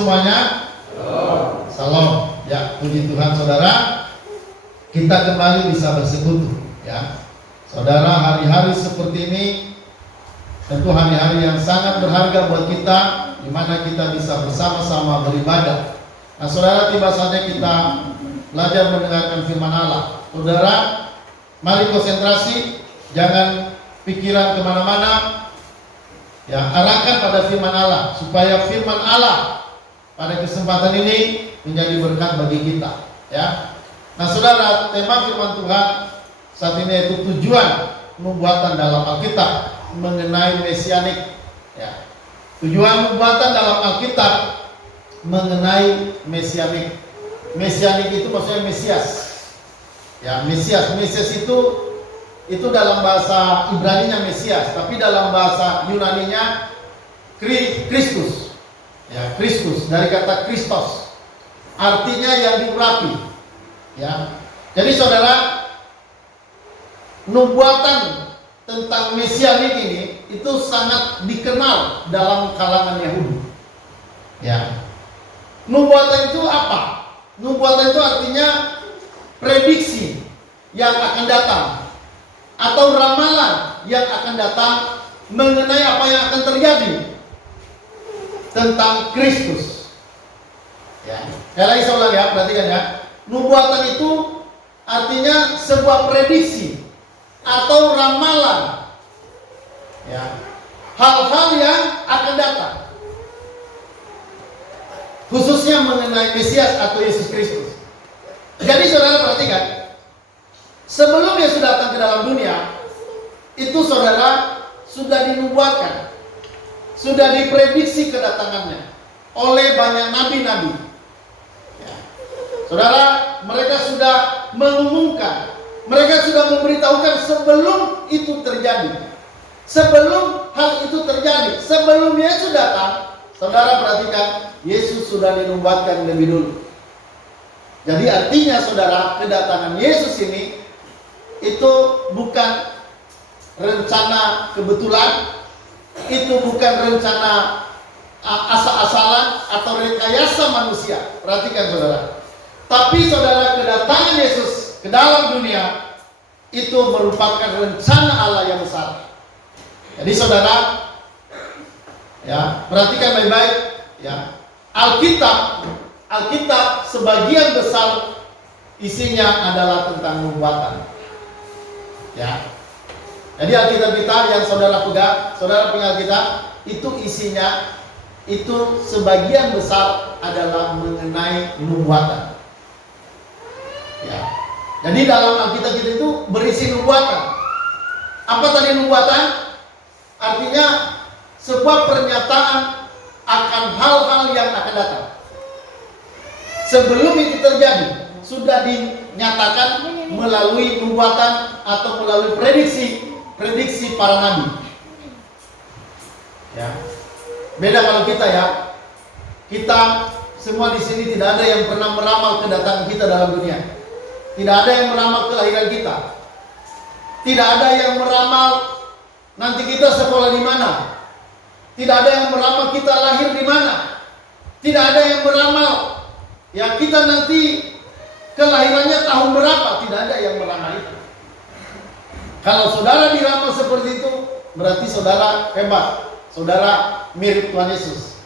semuanya. Salam. Ya, puji Tuhan saudara. Kita kembali bisa bersekutu ya. Saudara, hari-hari seperti ini tentu hari-hari yang sangat berharga buat kita, di mana kita bisa bersama-sama beribadah. Nah, saudara, tiba saatnya kita belajar mendengarkan firman Allah. Saudara, mari konsentrasi, jangan pikiran kemana-mana. Ya, arahkan pada firman Allah, supaya firman Allah pada kesempatan ini menjadi berkat bagi kita. Ya, nah saudara, tema firman Tuhan saat ini yaitu tujuan pembuatan dalam Alkitab mengenai mesianik. Ya, tujuan pembuatan dalam Alkitab mengenai mesianik. Mesianik itu maksudnya Mesias. Ya, Mesias itu dalam bahasa Ibrani-nya Mesias, tapi dalam bahasa Yunani-nya Kristus. Ya, Kristus dari kata Kristos. Artinya yang diurapi. Ya. Jadi saudara, nubuatan tentang mesianik ini itu sangat dikenal dalam kalangan Yahudi. Ya. Nubuatan itu apa? Nubuatan itu artinya prediksi yang akan datang atau ramalan yang akan datang mengenai apa yang akan terjadi tentang Kristus. Ya, sekali lagi saya ulang ya, perhatikan ya. Nubuatan itu artinya sebuah prediksi atau ramalan, ya, hal-hal yang akan datang, khususnya mengenai Mesias atau Yesus Kristus. Jadi saudara perhatikan, sebelum Yesus datang ke dalam dunia, itu saudara sudah dinubuatkan, sudah diprediksi kedatangannya oleh banyak nabi-nabi. Ya. Saudara, mereka sudah mengumumkan, mereka sudah memberitahukan sebelum itu terjadi. Sebelum hal itu terjadi, sebelum Yesus datang, saudara perhatikan, Yesus sudah dinubuatkan lebih dulu. Jadi artinya saudara, kedatangan Yesus ini itu bukan rencana kebetulan, itu bukan rencana asal-asalan atau rekayasa manusia. Perhatikan saudara. Tapi saudara, kedatangan Yesus ke dalam dunia itu merupakan rencana Allah yang besar. Jadi saudara, ya, perhatikan baik-baik ya. Alkitab sebagian besar isinya adalah tentang nubuatan. Ya. Jadi Alkitab kita yang saudara pegang, saudara punya Alkitab, itu isinya itu sebagian besar adalah mengenai nubuatan. Ya. Jadi dalam Alkitab kita itu berisi nubuatan. Apa tadi nubuatan? Artinya sebuah pernyataan akan hal-hal yang akan datang. Sebelum itu terjadi, sudah dinyatakan melalui nubuatan atau melalui prediksi para nabi. Ya. Beda kalau kita ya. Kita semua di sini tidak ada yang pernah meramal kedatangan kita dalam dunia. Tidak ada yang meramal kelahiran kita. Tidak ada yang meramal nanti kita sekolah di mana. Tidak ada yang meramal kita lahir di mana. Tidak ada yang meramal ya kita nanti kelahirannya tahun berapa. Tidak ada yang meramal itu. Kalau saudara diramal seperti itu, berarti saudara hebat. Saudara mirip Tuhan Yesus.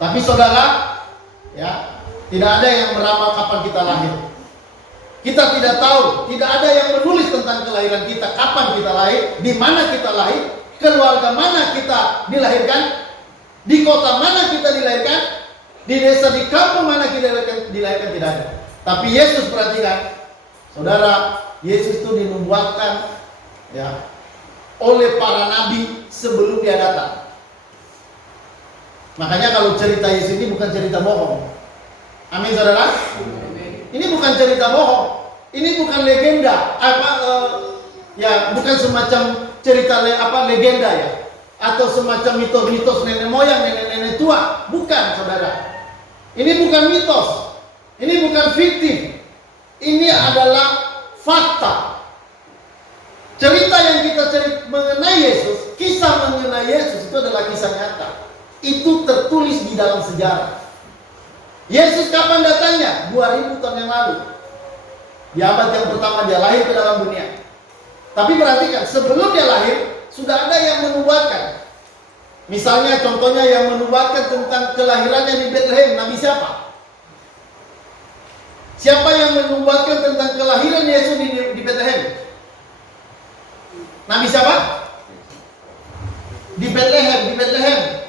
Tapi saudara, ya, tidak ada yang meramal kapan kita lahir. Kita tidak tahu, tidak ada yang menulis tentang kelahiran kita, kapan kita lahir, di mana kita lahir, keluarga mana kita dilahirkan, di kota mana kita dilahirkan, di desa, di kampung mana kita dilahirkan, tidak ada. Tapi Yesus, perhatikan, saudara, Yesus itu dinubuatkan ya oleh para nabi sebelum dia datang. Makanya kalau cerita Yesus ini bukan cerita bohong. Amin saudara. Ini bukan cerita bohong. Ini bukan legenda ya, bukan semacam cerita legenda ya, atau semacam mitos-mitos nenek moyang, nenek-nenek tua. Bukan saudara. Ini bukan mitos. Ini bukan fiktif. Ini adalah fakta. Cerita yang kita cerita mengenai Yesus, kisah mengenai Yesus itu adalah kisah nyata. Itu tertulis di dalam sejarah. Yesus kapan datangnya? 2000 tahun yang lalu. Di abad yang pertama dia lahir ke dalam dunia. Tapi perhatikan, sebelum dia lahir sudah ada yang menubuatkan. Misalnya contohnya yang menubuatkan tentang kelahirannya di Bethlehem, Nabi siapa? Siapa yang menubuatkan tentang kelahiran Yesus di Bethlehem? Nabi siapa? Di Bethlehem.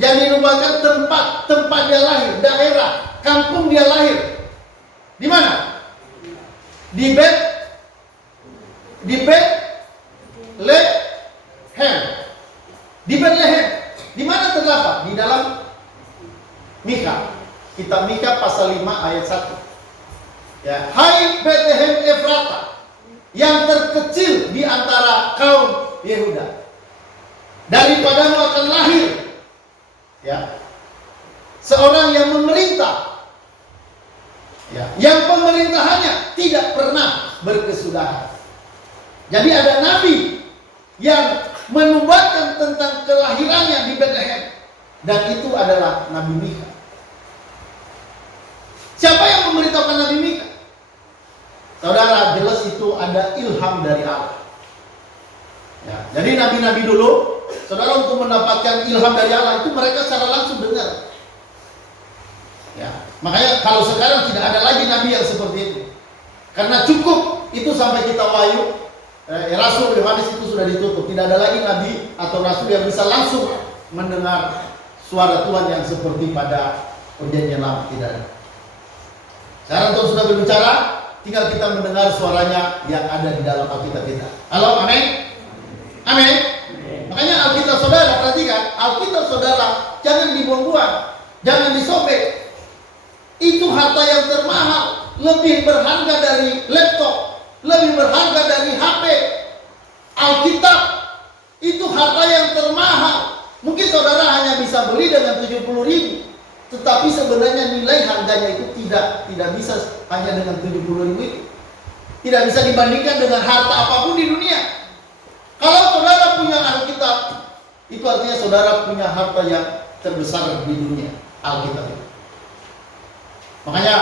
Yang dinubuatkan tempat dia lahir, daerah, kampung dia lahir. Di mana? Di Bethlehem. Di Bethlehem. Di mana terdapat? Di dalam Mika. Kitab Mika pasal 5 ayat 1. Ya, hai Bethlehem Efrata, yang terkecil di antara kaum Yehuda, daripadamu akan lahir, ya, seorang yang memerintah, ya, yang pemerintahannya tidak pernah berkesudahan. Jadi ada nabi yang menubuatkan tentang kelahirannya di Bethlehem, dan itu adalah Nabi Mika. Siapa yang memberitahukan Nabi Mika? Saudara, jelas itu ada ilham dari Allah. Ya, jadi nabi-nabi dulu, saudara, untuk mendapatkan ilham dari Allah itu mereka secara langsung dengar. Ya, makanya kalau sekarang tidak ada lagi nabi yang seperti itu. Karena cukup itu sampai kita wahyu, Rasul Yohanes itu sudah ditutup. Tidak ada lagi nabi atau rasul yang bisa langsung mendengar suara Tuhan yang seperti pada perjanjian lama. Tidak ada. Sekarang Tuhan sudah berbicara, tinggal kita mendengar suaranya yang ada di dalam Alkitab kita. Halo, amin? Amin? Makanya Alkitab saudara, perhatikan, Alkitab saudara jangan dibuang-buang, jangan disobek. Itu harta yang termahal, lebih berharga dari laptop, lebih berharga dari HP. Alkitab itu harta yang termahal. Mungkin saudara hanya bisa beli dengan 70.000, tetapi sebenarnya nilai harganya itu tidak bisa hanya dengan 70.000 itu. Tidak bisa dibandingkan dengan harta apapun di dunia. Kalau saudara punya Alkitab, itu artinya saudara punya harta yang terbesar di dunia, Alkitab itu. Makanya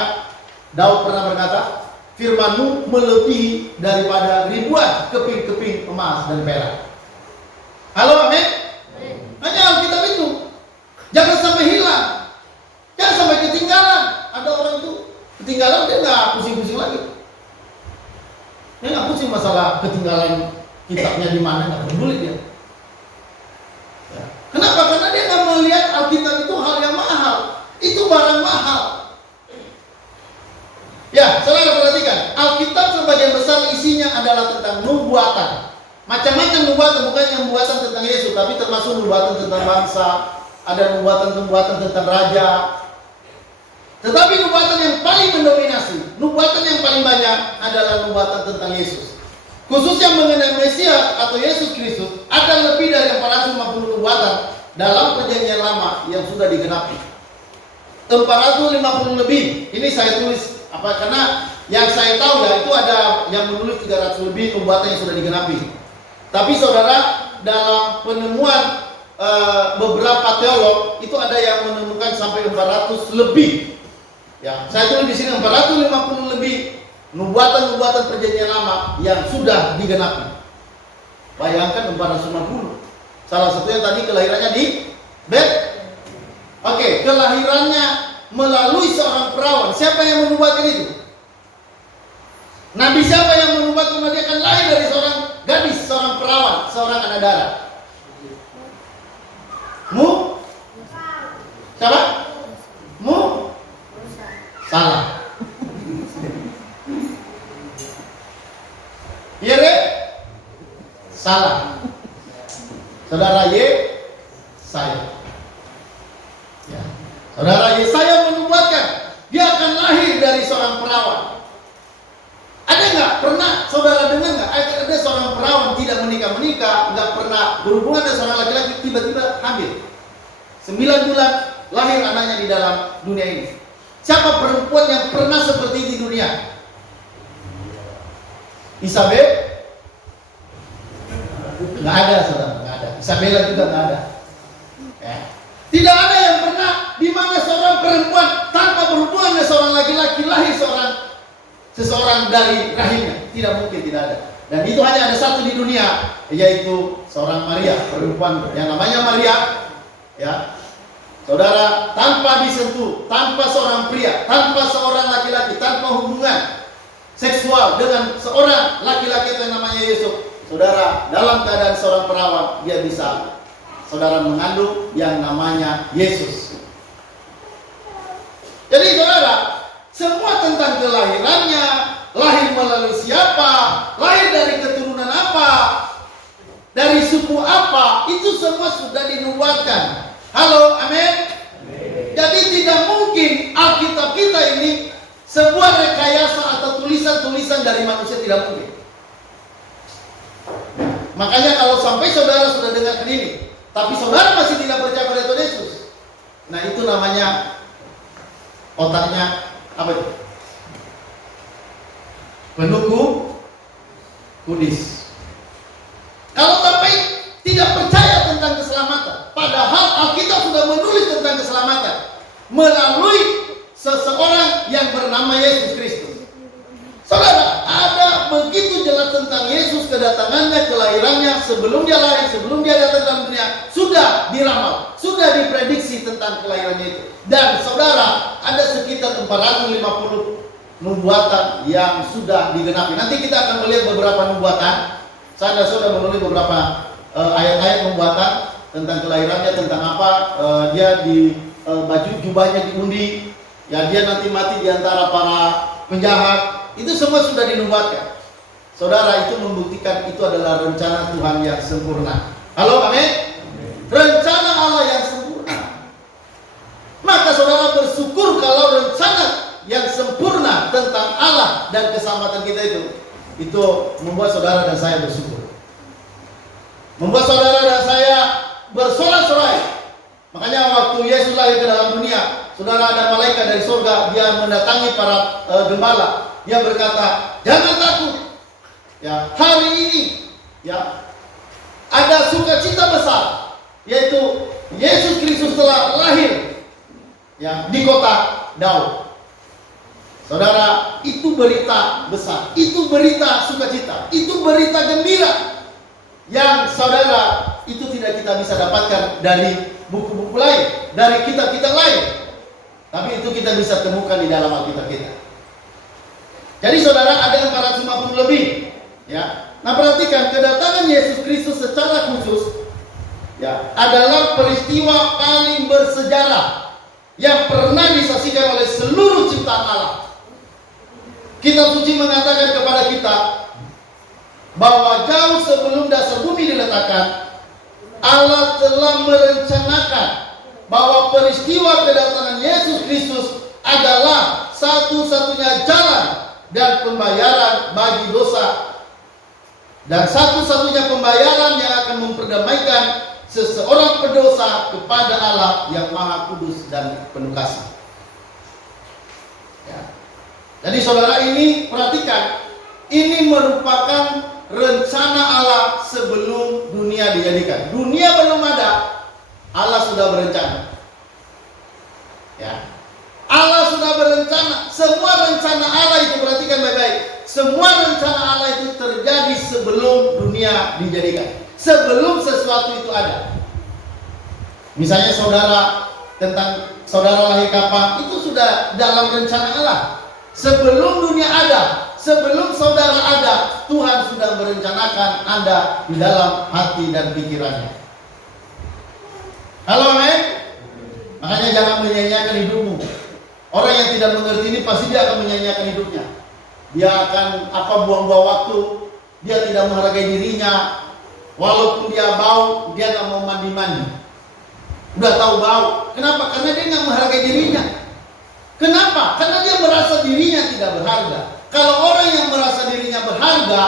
Daud pernah berkata, firman-Mu melebihi daripada ribuan keping-keping emas dan perak. Halo, amin? Hanya Alkitab itu jangan sampai hilang, jangan sampai ketinggalan. Ada orang itu ketinggalan, dia nggak pusing-pusing lagi. Dia nggak pusing masalah ketinggalan kitabnya di mana, nggak peduli dia. Ya. Kenapa? Karena dia nggak melihat Alkitab itu hal yang mahal, itu barang mahal. Ya, saudara perhatikan, Alkitab sebagian besar isinya adalah tentang nubuatan. Macam-macam nubuatan, bukan yang nubuatan tentang Yesus, tapi termasuk nubuatan tentang bangsa, ada nubuatan tentang raja. Tetapi nubuatan yang paling mendominasi, nubuatan yang paling banyak adalah nubuatan tentang Yesus. Khususnya mengenai Mesias atau Yesus Kristus, ada lebih dari 450 nubuatan dalam perjanjian lama yang sudah digenapi. 450 lebih. Ini saya tulis karena yang saya tahu ya itu ada yang menulis 300 lebih nubuatan yang sudah digenapi. Tapi saudara, dalam penemuan beberapa teolog itu ada yang menemukan sampai 400 lebih. Ya, saya tulis di sini 450 lebih nubuatan-nubuatan perjanjian lama yang sudah digenapi. Bayangkan 450. Salah satunya tadi kelahirannya di Oke, kelahirannya melalui seorang perawan. Siapa yang menubuatkan itu? Nabi siapa yang menubuatkan dia akan lahir dari seorang gadis, seorang perawan, seorang anak darah? Siapa? Salah. Yere? Salah. Saudara Yesaya. Ya. Saudara Yesaya menubuatkan dia akan lahir dari seorang perawan. Ada nggak pernah saudara dengar nggak ada seorang perawan tidak menikah, nggak pernah berhubungan dengan seorang laki-laki, tiba-tiba hamil 9 bulan lahir anaknya di dalam dunia ini? Siapa perempuan yang pernah seperti ini di dunia? Isabel? Nggak ada, saudara, nggak ada. Isabella juga nggak ada. Ya. Tidak ada yang pernah di mana seorang seseorang dari rahimnya. Tidak mungkin, tidak ada. Dan itu hanya ada satu di dunia, yaitu seorang Maria, perempuan yang namanya Maria. Ya, saudara, tanpa disentuh, tanpa seorang pria, tanpa seorang laki-laki, tanpa hubungan seksual dengan seorang laki-laki yang namanya Yusuf, saudara, dalam keadaan seorang perawan, dia bisa, saudara, mengandung yang namanya Yesus. Jadi saudara, semua tentang kelahirannya, lahir melalui siapa, lahir dari keturunan apa, dari suku apa, itu semua sudah dinubuatkan. Halo, amin. Jadi tidak mungkin Alkitab kita ini sebuah rekayasa atau tulisan-tulisan dari manusia, tidak mungkin. Makanya kalau sampai saudara sudah dengarkan ini, tapi saudara masih tidak percaya pada Tuhan Yesus, nah itu namanya otaknya apa itu? Penuh kudis. Kalau sampai tidak percaya tentang keselamatan, padahal Alkitab sudah menulis tentang keselamatan melalui seseorang yang bernama Yesus Kristus. Saudara, ada begitu jelas tentang Yesus, kedatangannya, kelahirannya, sebelum dia lahir, sebelum dia datang dalam dunia, sudah diramal, sudah diprediksi tentang kelahirannya itu. Dan saudara, ada sekitar 450 nubuatan yang sudah digenapi. Nanti kita akan melihat beberapa nubuatan. Saya sudah menulis beberapa ayat-ayat nubuatan tentang kelahirannya, tentang apa dia di baju jubahnya diundi, ya dia nanti mati di antara para penjahat. Itu semua sudah dinubuatkan. Saudara, itu membuktikan itu adalah rencana Tuhan yang sempurna. Halo, amin. Rencana Allah yang sempurna. Maka saudara bersyukur kalau rencana yang sempurna tentang Allah dan keselamatan kita itu membuat saudara dan saya bersyukur. Membuat saudara dan saya bersorak-sorai. Makanya waktu Yesus lahir ke dalam dunia, saudara, ada malaikat dari surga, dia mendatangi para gembala. Dia berkata, jangan takut. Ya, hari ini ya ada sukacita besar, yaitu Yesus Kristus telah lahir ya di kota Daud. Saudara, itu berita besar, itu berita sukacita, itu berita gembira yang saudara itu tidak kita bisa dapatkan dari buku-buku lain, dari kitab-kitab lain, tapi itu kita bisa temukan di dalam Alkitab kita. Jadi saudara, ada 450 lebih ya. Nah, perhatikan kedatangan Yesus Kristus secara khusus ya adalah peristiwa paling bersejarah yang pernah disaksikan oleh seluruh ciptaan Allah. Kitab suci mengatakan kepada kita bahwa jauh sebelum dasar bumi diletakkan, Allah telah merencanakan bahwa peristiwa kedatangan Yesus Kristus adalah satu-satunya jalan dan pembayaran bagi dosa, dan satu-satunya pembayaran yang akan memperdamaikan seseorang berdosa kepada Allah yang Maha Kudus dan penuh kasih. Ya. Jadi saudara, ini perhatikan, ini merupakan rencana Allah sebelum dunia dijadikan. Dunia belum ada, Allah sudah berencana. Ya. Allah sudah berencana. Semua rencana Allah itu, perhatikan baik-baik, semua rencana Allah itu terjadi sebelum dunia dijadikan, sebelum sesuatu itu ada. Misalnya saudara, tentang saudara lahir kapan, itu sudah dalam rencana Allah. Sebelum dunia ada, sebelum saudara ada, Tuhan sudah merencanakan Anda di dalam hati dan pikirannya. Halo, amin. Makanya jangan menyanyiakan hidupmu. Orang yang tidak mengerti ini pasti dia akan menyanyiakan hidupnya. Dia akan buang-buang waktu. Dia tidak menghargai dirinya. Walaupun dia bau, dia nggak mau mandi-mandi. Udah tahu bau. Kenapa? Karena dia nggak menghargai dirinya. Kenapa? Karena dia merasa dirinya tidak berharga. Kalau orang yang merasa dirinya berharga,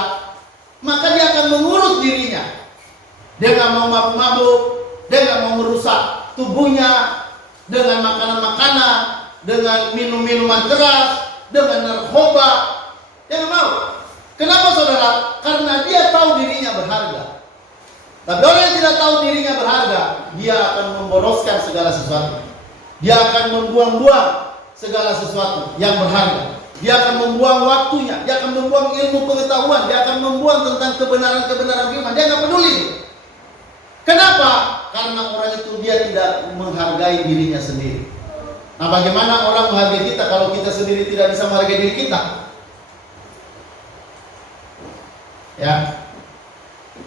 maka dia akan mengurus dirinya. Dia nggak mau mabuk-mabuk. Dia nggak mau merusak tubuhnya dengan makanan-makanan, dengan minum-minuman keras, dengan narkoba. Dia nggak mau. Kenapa saudara? Karena dia tahu dirinya berharga. Tapi orang yang tidak tahu dirinya berharga, dia akan memboroskan segala sesuatu. Dia akan membuang-buang segala sesuatu yang berharga. dia akan membuang waktunya, dia akan membuang ilmu pengetahuan, dia akan membuang tentang kebenaran-kebenaran firman. Dia nggak peduli. Kenapa? Karena orang itu dia tidak menghargai dirinya sendiri. Nah, bagaimana orang menghargai kita kalau kita sendiri tidak bisa menghargai diri kita? Ya.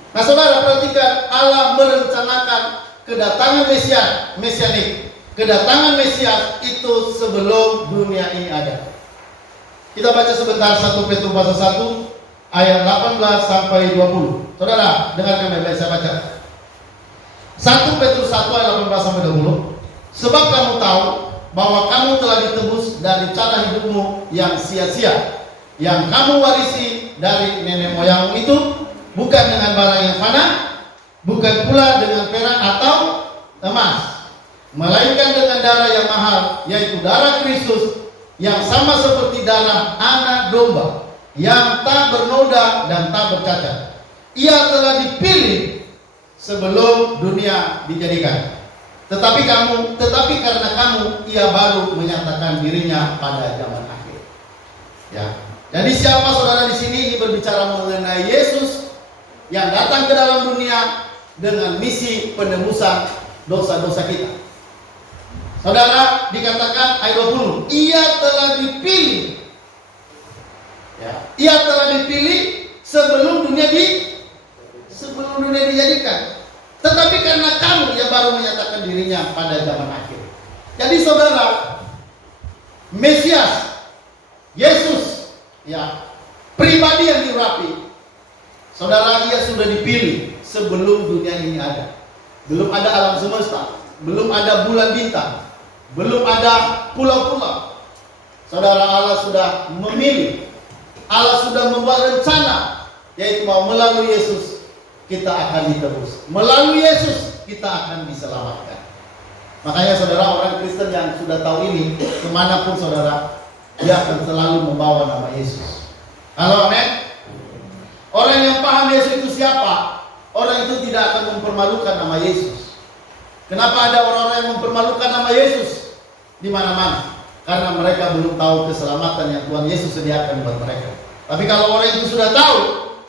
Nah, saudara perhatikan, Allah merencanakan kedatangan mesianik. Kedatangan Mesias itu sebelum dunia ini ada. Kita baca sebentar 1 Petrus pasal 1 ayat 18 sampai 20. Saudara, dengarkan baik-baik saya baca. 1 Petrus 1 ayat 18 sampai 20. Sebab kamu tahu bahwa kamu telah ditebus dari cara hidupmu yang sia-sia, yang kamu warisi dari nenek moyangmu itu, bukan dengan barang yang fana, bukan pula dengan perak atau emas, melainkan dengan darah yang mahal, yaitu darah Kristus, yang sama seperti darah anak domba, yang tak bernoda dan tak bercacat. Ia telah dipilih sebelum dunia dijadikan. Tetapi karena kamu, ia baru menyatakan dirinya pada zaman akhir. Ya. Jadi siapa saudara di sini? Ini berbicara mengenai Yesus yang datang ke dalam dunia dengan misi penebusan dosa-dosa kita. Saudara, dikatakan ayat 20, ia telah dipilih. Ya, ia telah dipilih sebelum dunia dijadikan. Tetapi karena kamu, ia baru menyatakan dirinya pada zaman akhir. Jadi saudara, Mesias, Yesus, ya, pribadi yang diurapi. Saudara, dia sudah dipilih sebelum dunia ini ada. Belum ada alam semesta, belum ada bulan bintang, belum ada pulau-pulau. Saudara, Allah sudah memilih, Allah sudah membuat rencana, yaitu bahwa melalui Yesus kita akan ditebus, melalui Yesus kita akan diselamatkan. Makanya saudara, orang Kristen yang sudah tahu ini, kemanapun saudara, dia akan selalu membawa nama Yesus. Halo, amin. Orang yang paham Yesus itu siapa, orang itu tidak akan mempermalukan nama Yesus. Kenapa ada orang-orang yang mempermalukan nama Yesus di mana-mana? Karena mereka belum tahu keselamatan yang Tuhan Yesus sediakan buat mereka. Tapi kalau orang itu sudah tahu,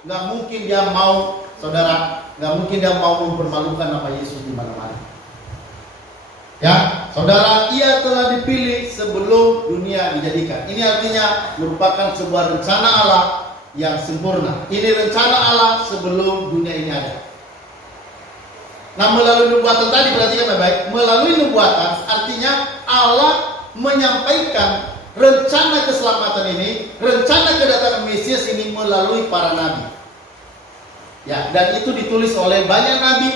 nggak mungkin dia mau, saudara, nggak mungkin dia mau mempermalukan nama Yesus di mana-mana. Ya, saudara, ia telah dipilih sebelum dunia dijadikan. Ini artinya merupakan sebuah rencana Allah yang sempurna. Ini rencana Allah sebelum dunia ini ada. Nah, melalui nubuatan tadi, perhatikan baik-baik. Melalui nubuatan artinya Allah menyampaikan rencana keselamatan ini, rencana kedatangan Mesias ini melalui para nabi. Ya, dan itu ditulis oleh banyak nabi.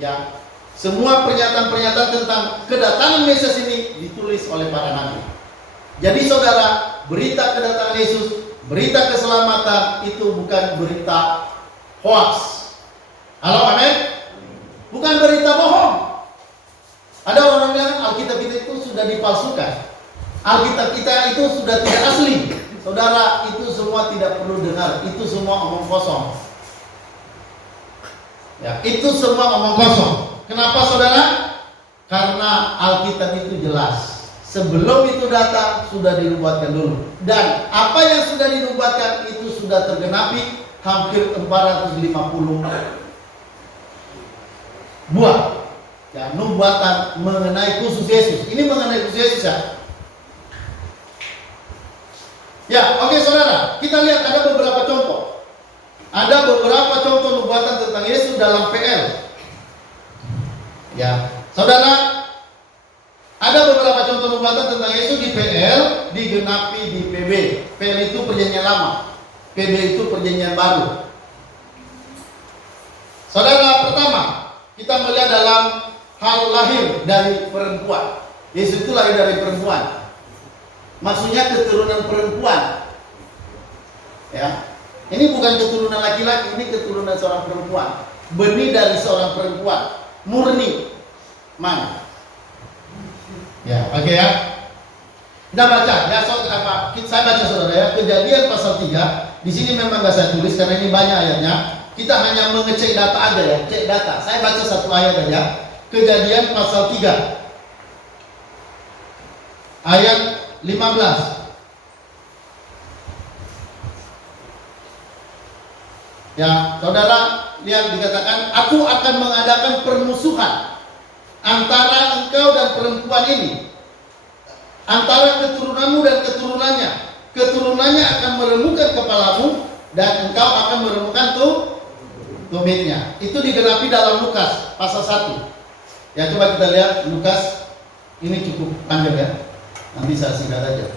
Ya, semua pernyataan-pernyataan tentang kedatangan Mesias ini ditulis oleh para nabi. Jadi saudara, berita kedatangan Yesus, berita keselamatan itu bukan berita hoax. Halo, amin. Bukan berita bohong. Ada orang bilang Alkitab kita itu sudah dipalsukan, Alkitab kita itu sudah tidak asli. Saudara, itu semua tidak perlu dengar. Itu semua omong kosong. Ya, itu semua omong kosong. Kenapa saudara? Karena Alkitab itu jelas. Sebelum itu datang sudah dinubuatkan dulu. Dan apa yang sudah dinubuatkan itu sudah tergenapi hampir 450 buah. Ya, nubuatan mengenai khusus Yesus. Ini mengenai khusus Yesus ya. Ya, oke saudara, kita lihat ada beberapa contoh. Ada beberapa contoh nubuatan tentang Yesus dalam PL. Ya, saudara, ada beberapa contoh nubuatan tentang Yesus di PL digenapi di PB. PL itu perjanjian lama, PB itu perjanjian baru. Saudara, pertama kita melihat dalam hal lahir dari perempuan. Yesus itu lahir dari perempuan. Maksudnya keturunan perempuan. Ya. Ini bukan keturunan laki-laki, ini keturunan seorang perempuan. Benih dari seorang perempuan, murni. Mana? Ya, oke ya. Kita baca ya, saya baca saudara ya, Kejadian pasal 3. Di sini memang nggak saya tulis karena ini banyak ayatnya. Kita hanya mengecek data aja ya, cek data. Saya baca satu ayat aja. Kejadian pasal 3 ayat 15. Ya, saudara, lihat dikatakan, aku akan mengadakan permusuhan antara engkau dan perempuan ini, antara keturunanmu dan keturunannya. Keturunannya akan meremukkan kepalamu dan engkau akan meremukkan tumitnya. Itu digenapi dalam Lukas pasal 1. Ya, coba kita lihat Lukas, ini cukup panjang ya. Nanti saya singkat aja.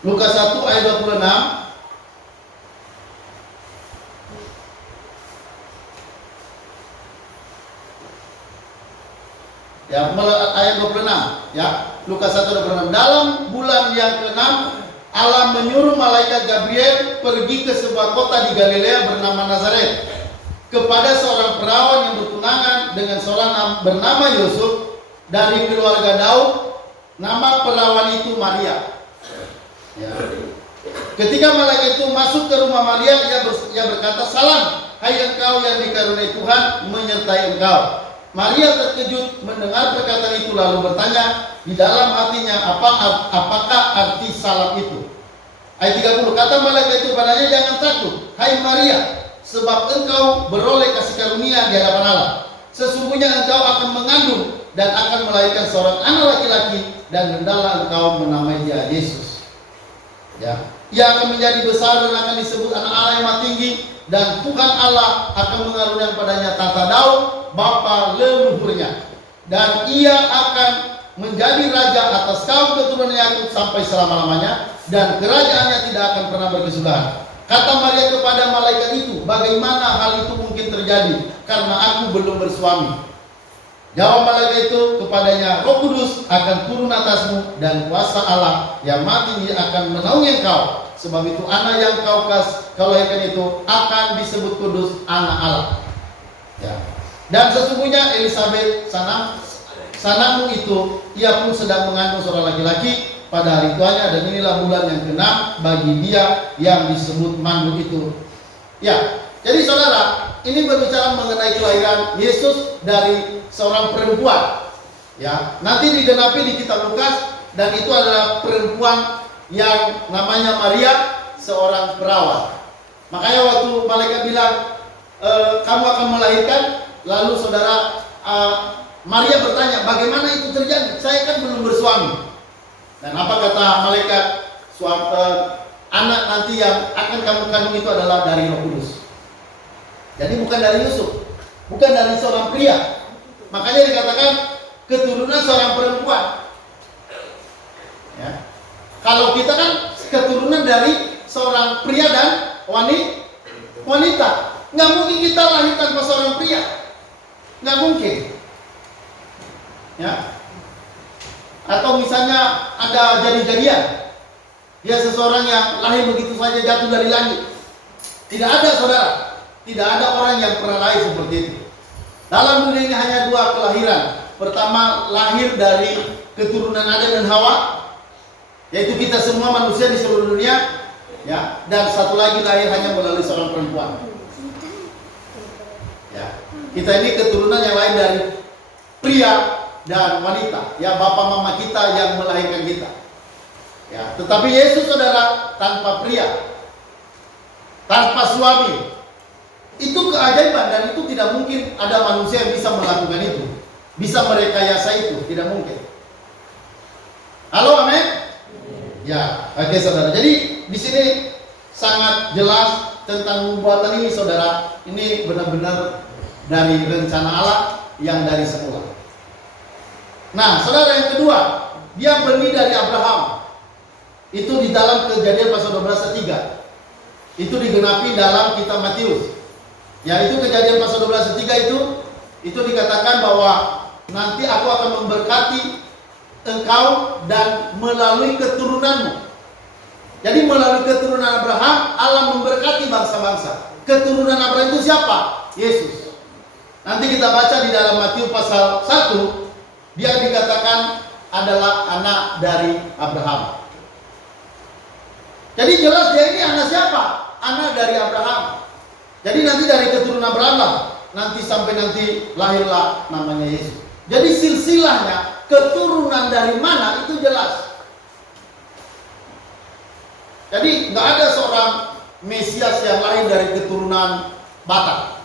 Lukas 1 ayat 26. Ya, ayat 26 ya. Lukas 1 ayat 26. Dalam bulan yang ke-6 Allah menyuruh malaikat Gabriel pergi ke sebuah kota di Galilea bernama Nazaret kepada seorang perawan yang bertunangan dengan seorang bernama Yusuf dari keluarga Daud. Nama perawan itu Maria. Ya. Ketika malaikat itu masuk ke rumah Maria, ia berkata, "Salam, hai engkau yang dikaruniai Tuhan menyertai engkau." Maria terkejut mendengar perkataan itu lalu bertanya di dalam hatinya, apakah arti salam itu? Ayat 30, kata malaikat itu padanya, "Jangan takut, hai Maria, sebab engkau beroleh kasih karunia di hadapan Allah. Sesungguhnya engkau akan mengandung dan akan melahirkan seorang anak laki-laki, dan hendaklah engkau menamai dia Yesus. Ya, ia akan menjadi besar dan akan disebut anak Allah yang maha tinggi, dan Tuhan Allah akan mengaruniakan padanya tahta Daud bapa leluhurnya, dan ia akan menjadi raja atas kaum keturunan Yakub sampai selama-lamanya, dan kerajaannya tidak akan pernah berkesudahan." Kata Maria kepada malaikat itu, "Bagaimana hal itu mungkin terjadi, karena aku belum bersuami?" Jawab malaikat itu kepadanya, "Roh Kudus akan turun atasmu, dan kuasa Allah yang maha tinggi akan menaungi engkau. Sebab itu anak yang kau lahirkan itu akan disebut kudus, anak Allah." Ya. Dan sesungguhnya Elisabet sanangmu itu, ia pun sedang mengandung seorang laki-laki pada hari tuanya, dan inilah bulan yang ke-6 bagi dia yang disebut mandul itu. Ya, jadi saudara, ini berbicara mengenai kelahiran Yesus dari seorang perempuan. Ya, nanti digenapi di kitab Lukas, dan itu adalah perempuan yang namanya Maria, seorang perawan. Makanya waktu malaikat bilang, "Kamu akan melahirkan," lalu saudara, Maria bertanya, "Bagaimana itu terjadi? Saya kan belum bersuami." Dan apa kata malaikat? Anak nanti yang akan kamu kandung itu adalah dari Roh Kudus. Jadi bukan dari Yusuf, bukan dari seorang pria. Makanya dikatakan keturunan seorang perempuan. Ya. Kalau kita kan keturunan dari seorang pria dan wanita. Nggak mungkin kita lahir tanpa seorang pria. Nggak mungkin. Ya. Atau misalnya ada jadi-jadian, dia seseorang yang lahir begitu saja jatuh dari langit. Tidak ada, saudara. Tidak ada orang yang pernah lahir seperti itu. Dalam dunia ini hanya dua kelahiran. Pertama, lahir dari keturunan Adam dan Hawa, yaitu kita semua manusia di seluruh dunia. Ya. Dan satu lagi lahir hanya melalui seorang perempuan. Ya. Kita ini keturunan yang lain dari pria dan wanita, ya, bapak mama kita yang melahirkan kita. Ya, tetapi Yesus, saudara, tanpa pria, tanpa suami. Itu keajaiban, dan itu tidak mungkin ada manusia yang bisa melakukan itu, bisa merekayasa itu, tidak mungkin. Halo, amin. Ya, oke saudara. Jadi di sini sangat jelas tentang nubuatan ini, saudara. Ini benar-benar dari rencana Allah yang dari semula. Nah, saudara, yang kedua, dia benih dari Abraham. Itu di dalam Kejadian pasal 12 ayat 3. Itu digenapi dalam kitab Matius. Ya, itu Kejadian pasal 12 ayat 3 itu dikatakan bahwa nanti aku akan memberkati engkau dan melalui keturunanmu. Jadi melalui keturunan Abraham Allah memberkati bangsa-bangsa. Keturunan Abraham itu siapa? Yesus. Nanti kita baca di dalam Matius pasal 1, dia dikatakan adalah anak dari Abraham. Jadi jelas dia ini anak siapa? Anak dari Abraham. Jadi nanti dari keturunan Abraham lah nanti sampai nanti lahirlah namanya Yesus. Jadi silsilahnya, keturunan dari mana itu jelas. Jadi nggak ada seorang Mesias yang lahir dari keturunan Batak.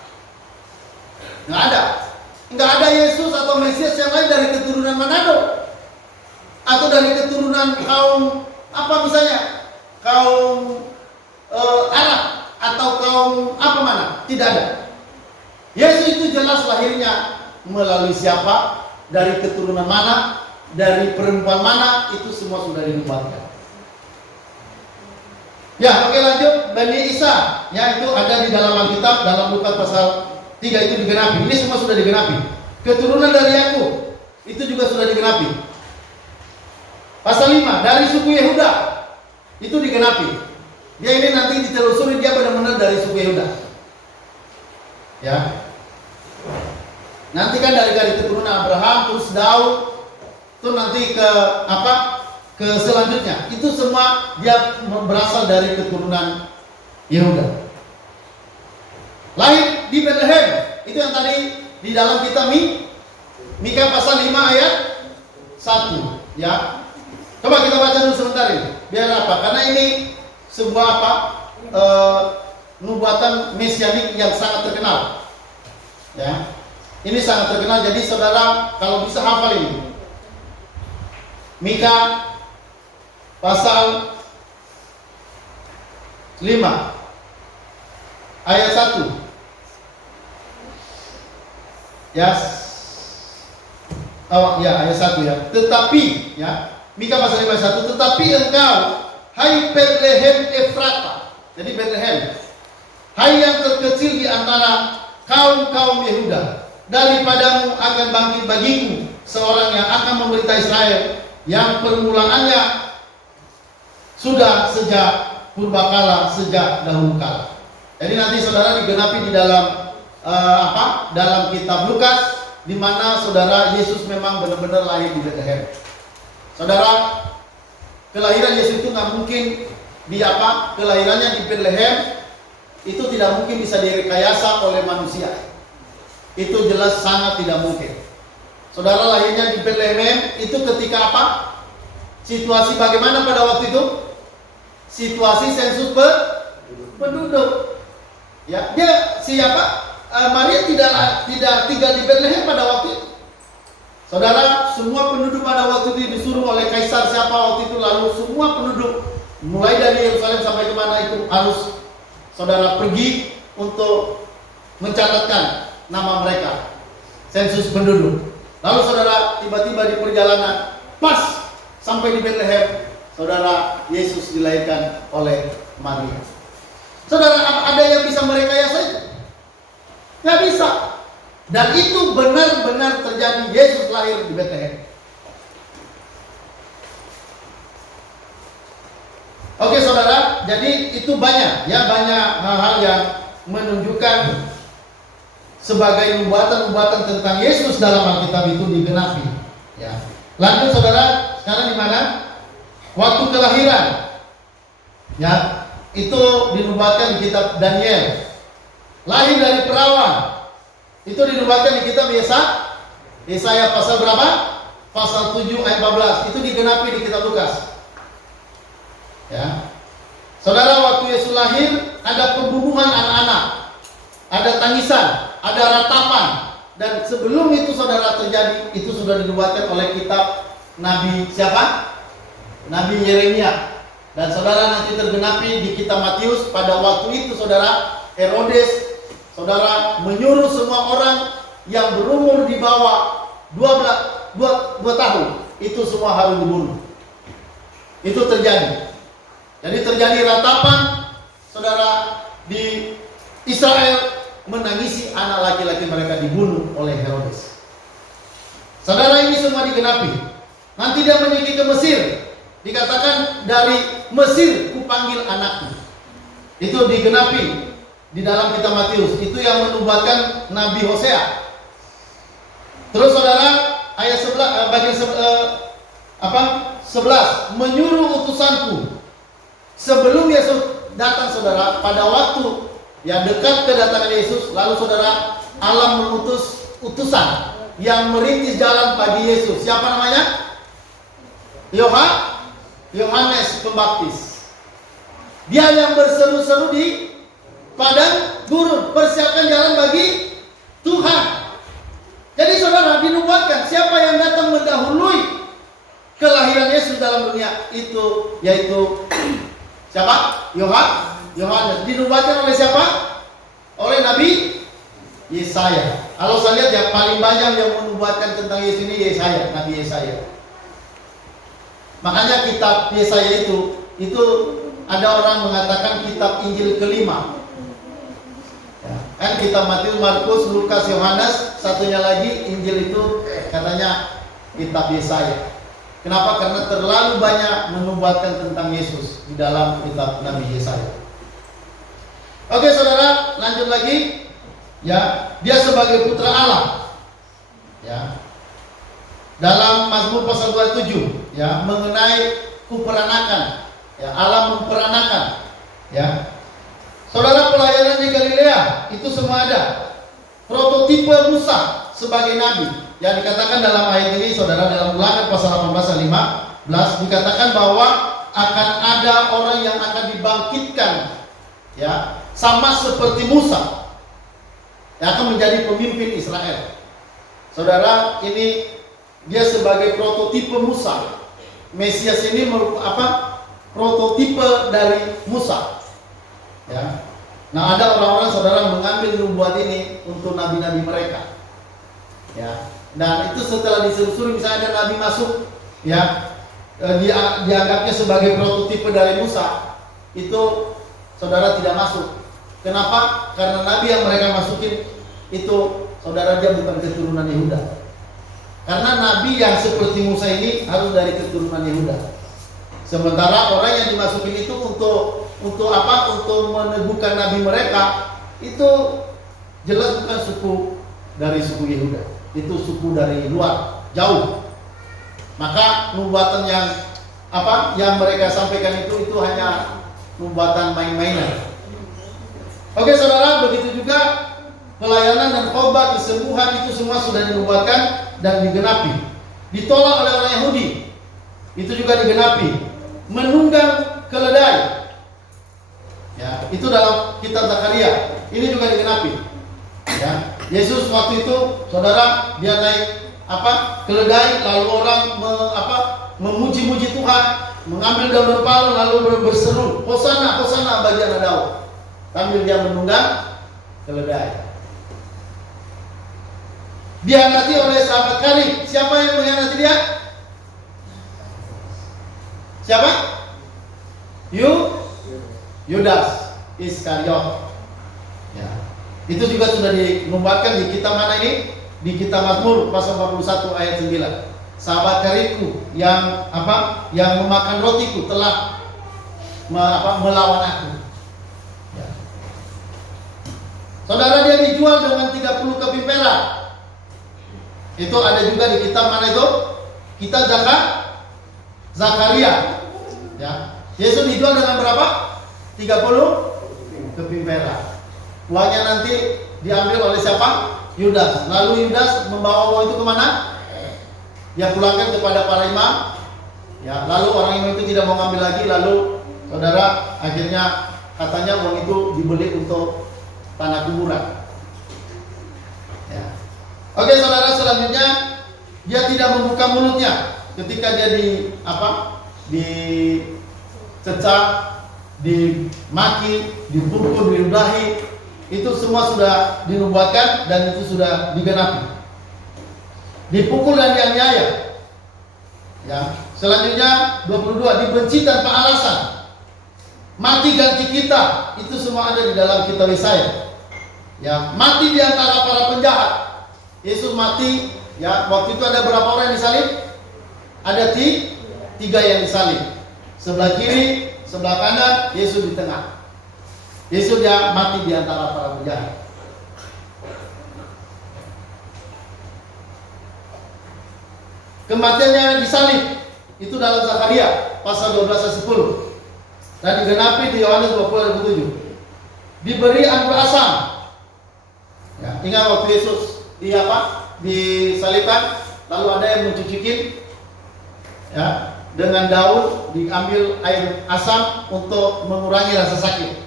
Nggak ada. Nggak ada Yesus atau Mesias yang lahir dari keturunan Manado. Atau dari keturunan kaum apa misalnya? Kaum Arab atau kaum apa mana? Tidak ada. Yesus itu jelas lahirnya melalui siapa? Dari keturunan mana? Dari perempuan mana? Itu semua sudah dinubuatkan. Ya, oke lanjut. Bani Isa, ya itu ada di dalam Alkitab, dalam Lukas pasal 3 itu digenapi. Ini semua sudah digenapi. Keturunan dari Yakub itu juga sudah digenapi. Pasal 5 dari suku Yehuda itu digenapi. Dia ini nanti ditelusuri dia benar-benar dari suku Yehuda. Ya. Nanti kan dari keturunan Abraham terus Daud, itu nanti ke apa? Ke selanjutnya. Itu semua dia berasal dari keturunan Yehuda. Lahir di Bethlehem. Itu yang tadi di dalam kitab Mika pasal 5 ayat 1, ya. Coba kita baca dulu sebentar ini. Biar apa? Karena ini sebuah apa? Nubuatan mesianik yang sangat terkenal. Ya. Ini sangat terkenal, jadi saudara kalau bisa hafal ini. Mika pasal 5 ayat 1. Ya. Oh ya, ayat 1 ya. Tetapi ya, Mika pasal 5 ayat 1, tetapi engkau hai Bethlehem Efrata. Jadi Bethlehem, hai yang terkecil di antara kaum-kaum Yehuda, daripadamu akan bangkit bagiku seorang yang akan memerintah Israel, yang permulaannya sudah sejak purbakala, sejak dahulu kala. Jadi nanti saudara digenapi di dalam dalam kitab Lukas, di mana saudara Yesus memang benar-benar lahir di Bethlehem. Saudara, kelahiran Yesus itu nggak mungkin kelahirannya di Bethlehem itu tidak mungkin bisa direkayasa oleh manusia. Itu jelas sangat tidak mungkin. Saudara, lahirnya di Bethlehem itu ketika apa? Situasi bagaimana pada waktu itu? Situasi sensus penduduk. Ya, dia siapa? Maria tidak tinggal di Bethlehem pada waktu itu. Saudara, semua penduduk pada waktu itu disuruh oleh kaisar siapa waktu itu, lalu semua penduduk mulai dari Yerusalem sampai ke mana itu harus saudara pergi untuk mencatatkan nama mereka, sensus penduduk. Lalu saudara tiba-tiba di perjalanan pas sampai di Bethlehem, saudara Yesus dilahirkan oleh Maria. Saudara, ada yang bisa merekayasa itu? Nggak bisa. Dan itu benar-benar terjadi, Yesus lahir di Bethlehem. Oke saudara, jadi itu banyak hal-hal yang menunjukkan sebagai nubuatan-nubuatan tentang Yesus dalam Alkitab itu digenapi. Ya. Lanjut saudara, sekarang di mana? Waktu kelahiran. Ya, itu dinubuatkan di kitab Daniel. Lahir dari perawan. Itu dinubuatkan di kitab Yesaya pasal berapa? Pasal 7 ayat 14. Itu digenapi di kitab Lukas. Ya. Saudara, waktu Yesus lahir ada pembunuhan anak-anak. Ada tangisan, ada ratapan. Dan sebelum itu saudara terjadi, itu sudah dinubuatkan oleh kitab Nabi siapa? Nabi Yeremia. Dan saudara nanti tergenapi di kitab Matius. Pada waktu itu saudara, Herodes saudara menyuruh semua orang yang berumur di bawah 2 tahun itu semua harus dibunuh. Itu terjadi. Jadi terjadi ratapan saudara di Israel, menangisi anak laki-laki mereka dibunuh oleh Herodes. Saudara, ini semua digenapi. Nanti dia pergi ke Mesir. Dikatakan dari Mesir kupanggil anakku. Itu digenapi di dalam kitab Matius. Itu yang menubuatkan Nabi Hosea. Terus saudara, ayat 11 bagian 11 menyuruh utusanku. Sebelum Yesus datang saudara, pada waktu yang dekat kedatangan Yesus, lalu saudara Allah mengutus utusan yang merintis jalan bagi Yesus. Siapa namanya? Yohanes Pembaptis. Dia yang berseru-seru di padang gurun, persiapkan jalan bagi Tuhan. Jadi saudara, dinubuatkan siapa yang datang mendahului kelahiran Yesus dalam dunia itu, yaitu siapa? Yohanes. Dinubuatkan oleh siapa? Oleh Nabi Yesaya. Kalau saya lihat yang paling banyak yang menubuatkan tentang Yesus ini Yesaya, Nabi Yesaya. Makanya kitab Yesaya itu ada orang mengatakan kitab Injil kelima. Ya, kan kitab Matius, Markus, Lukas, Yohanes, satunya lagi Injil itu katanya kitab Yesaya. Kenapa? Karena terlalu banyak menubuatkan tentang Yesus di dalam kitab Nabi Yesaya. Oke saudara, lanjut lagi. Ya, dia sebagai putra Allah. Ya. Dalam Mazmur pasal 27, ya, mengenai kuperanakan. Ya, Allah memperanakan. Ya. Saudara, pelayanan di Galilea itu semua ada. Prototipe Musa sebagai nabi. Yang dikatakan dalam ayat ini, saudara, dalam Ulangan pasal 18 ayat 15 dikatakan bahwa akan ada orang yang akan dibangkitkan, ya, sama seperti Musa, yang akan menjadi pemimpin Israel. Saudara, ini dia sebagai prototipe Musa. Mesias ini merupakan prototipe dari Musa. Ya. Nah, ada orang-orang saudara mengambil nubuat ini untuk nabi-nabi mereka. Ya. Dan itu setelah disusuri, misalnya ada nabi masuk, ya, dianggapnya sebagai prototipe dari Musa, itu saudara tidak masuk. Kenapa? Karena nabi yang mereka masukin itu saudara dia bukan keturunan Yehuda. Karena nabi yang seperti Musa ini harus dari keturunan Yehuda. Sementara orang yang dimasukin itu untuk apa? Untuk meneguhkan nabi mereka, itu jelas bukan suku dari suku Yehuda. Itu suku dari luar, jauh. Maka nubuatan yang apa? Yang mereka sampaikan itu hanya nubuatan main-mainan. Oke saudara, begitu juga pelayanan dan khotbah, kesembuhan itu semua sudah dinubuatkan dan digenapi. Ditolak oleh orang Yahudi, itu juga digenapi. Menunggang keledai, ya, itu dalam kitab Zakaria, ini juga digenapi. Ya, Yesus waktu itu, saudara, dia naik keledai, lalu orang memuji-muji Tuhan, mengambil daun palem lalu berseru, Hosana, Hosana bagi anak Daud, sambil dia menunggang keledai. Dihianati oleh sahabat karib. Siapa yang mengkhianati dia? Siapa? Yudas Iskariot. Ya. Itu juga sudah dinubuatkan di kitab mana ini? Di kitab Mazmur pasal 41 ayat 9. Sahabat karibku yang yang memakan rotiku telah melawan aku. Ya. Saudara, dia dijual dengan 30 keping perak. Itu ada juga di kitab mana itu? Kitab Zakaria. Ya. Yesus dijual dengan berapa? 30 keping perak. Uangnya nanti diambil oleh siapa? Yudas. Lalu Yudas membawa uang itu kemana? Dia pulangkan kepada para imam. Ya, lalu orang imam itu tidak mau ngambil lagi. Lalu saudara, akhirnya katanya uang itu dibeli untuk tanah kuburan. Ya. Oke saudara, selanjutnya dia tidak membuka mulutnya ketika dia dicecah, dimaki, dipukul, diludahi. Itu semua sudah dinubuatkan dan itu sudah digenapi. Dipukul dan dianiaya. Ya. Selanjutnya 22, dibenci tanpa alasan. Mati ganti kita. Itu semua ada di dalam kitab Yesaya. Ya, mati di antara para penjahat. Yesus mati, ya, waktu itu ada berapa orang yang disalib? Ada 3 yang disalib. Sebelah kiri, sebelah kanan, Yesus di tengah. Yesus dia mati di antara para penjahat. Kematiannya disalib. Itu dalam Zakaria pasal 12 ayat 10. Dan digenapi di Yohanes 20 ayat 7. Diberi anggur asam. Ya, ingat waktu Yesus disalibkan, lalu ada yang mencucikin, ya, dengan daun diambil air asam untuk mengurangi rasa sakit.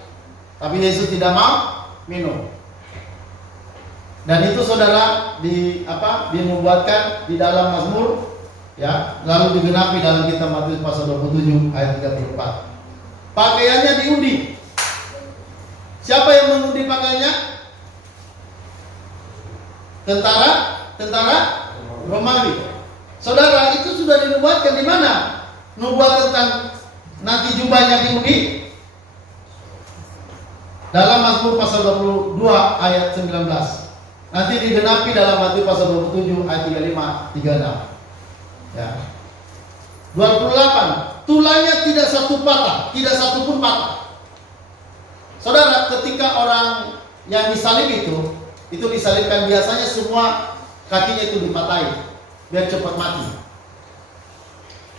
Tapi Yesus tidak mau minum. Dan itu saudara dinubuatkan di dalam Mazmur, ya, lalu digenapi dalam kitab Matius pasal 27 ayat 34. Pakaiannya diundi. Siapa yang mengundi pakaiannya? Tentara Romawi. Saudara, itu sudah dinubuatkan di mana? Nubuat tentang nanti jubahnya diundi dalam Mazmur pasal 22 ayat 19. Nanti digenapi dalam Matius pasal 27 ayat 35, 36. Ya. 28, tulangnya tidak satu patah, tidak satu pun patah. Saudara, ketika orang yang disalib itu disalibkan, biasanya semua kakinya itu dipatahi biar cepat mati.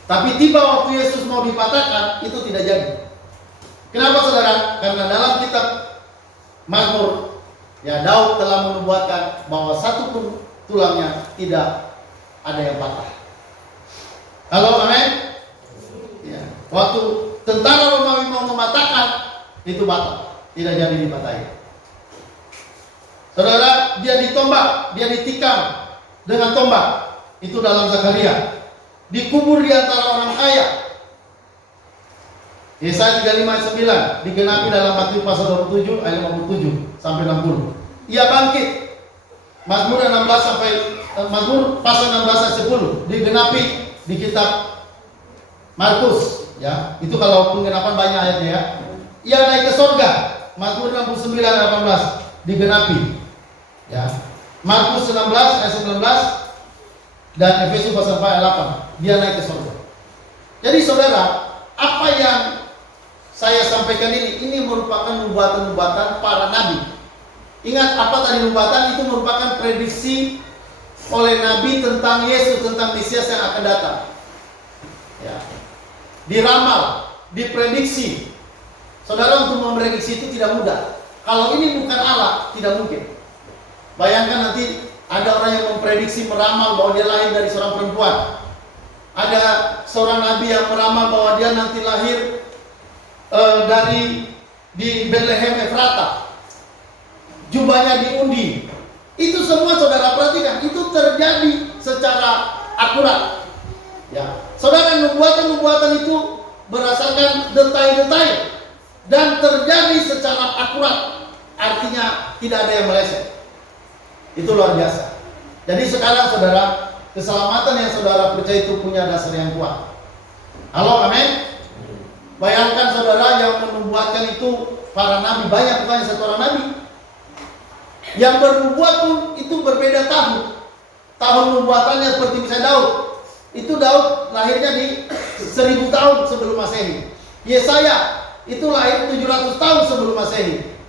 Tapi tiba waktu Yesus mau dipatahkan, itu tidak jadi. Kenapa saudara? Karena dalam kitab Mazmur, ya, Daud telah menubuatkan bahwa satu pun tulangnya tidak ada yang patah. Halo, amin? Ya. Waktu tentara Romawi mau mematahkan, itu batal, tidak jadi dipatahi. Saudara, dia ditombak, dia ditikam dengan tombak. Itu dalam Zakaria. Dikubur di antara orang kaya. Yesaya 35 ayat 9 digenapi dalam Matius pasal 27 ayat 57 sampai 60. Ia bangkit. Mazmur pasal 16 ayat 10 digenapi di kitab Markus, ya. Itu kalau penggenapan banyak ayatnya, ya. Ia naik ke surga. Mazmur 69 ayat 18 digenapi, ya. Markus 16 ayat 19 dan Efesus pasal 4 ayat 8 dia naik ke surga. Jadi saudara, apa yang saya sampaikan ini merupakan nubuatan-nubuatan para nabi. Ingat apa tadi nubuatan? Itu merupakan prediksi oleh nabi tentang Yesus, tentang Mesias yang akan datang. Ya. Diramal, diprediksi. Saudara, untuk memprediksi itu tidak mudah. Kalau ini bukan Allah, tidak mungkin. Bayangkan nanti ada orang yang memprediksi, meramal bahwa dia lahir dari seorang perempuan. Ada seorang nabi yang meramal bahwa dia nanti lahir di Bethlehem Efrata, jubahnya diundi. Itu semua saudara perhatikan, itu terjadi secara akurat. Ya, saudara, nubuatan-nubuatan itu berdasarkan detail-detail dan terjadi secara akurat. Artinya tidak ada yang meleset. Itu luar biasa. Jadi sekarang saudara, keselamatan yang saudara percaya itu punya dasar yang kuat. Halo, amin. Bayangkan saudara, yang menubuatkan itu para nabi, banyak, bukan satu orang nabi. Yang bernubuat pun itu berbeda tahun. Tahun nubuatannya seperti misalnya Daud. Itu Daud lahirnya di 1000 tahun sebelum Masehi. Yesaya itu lahir 700 tahun sebelum Masehi.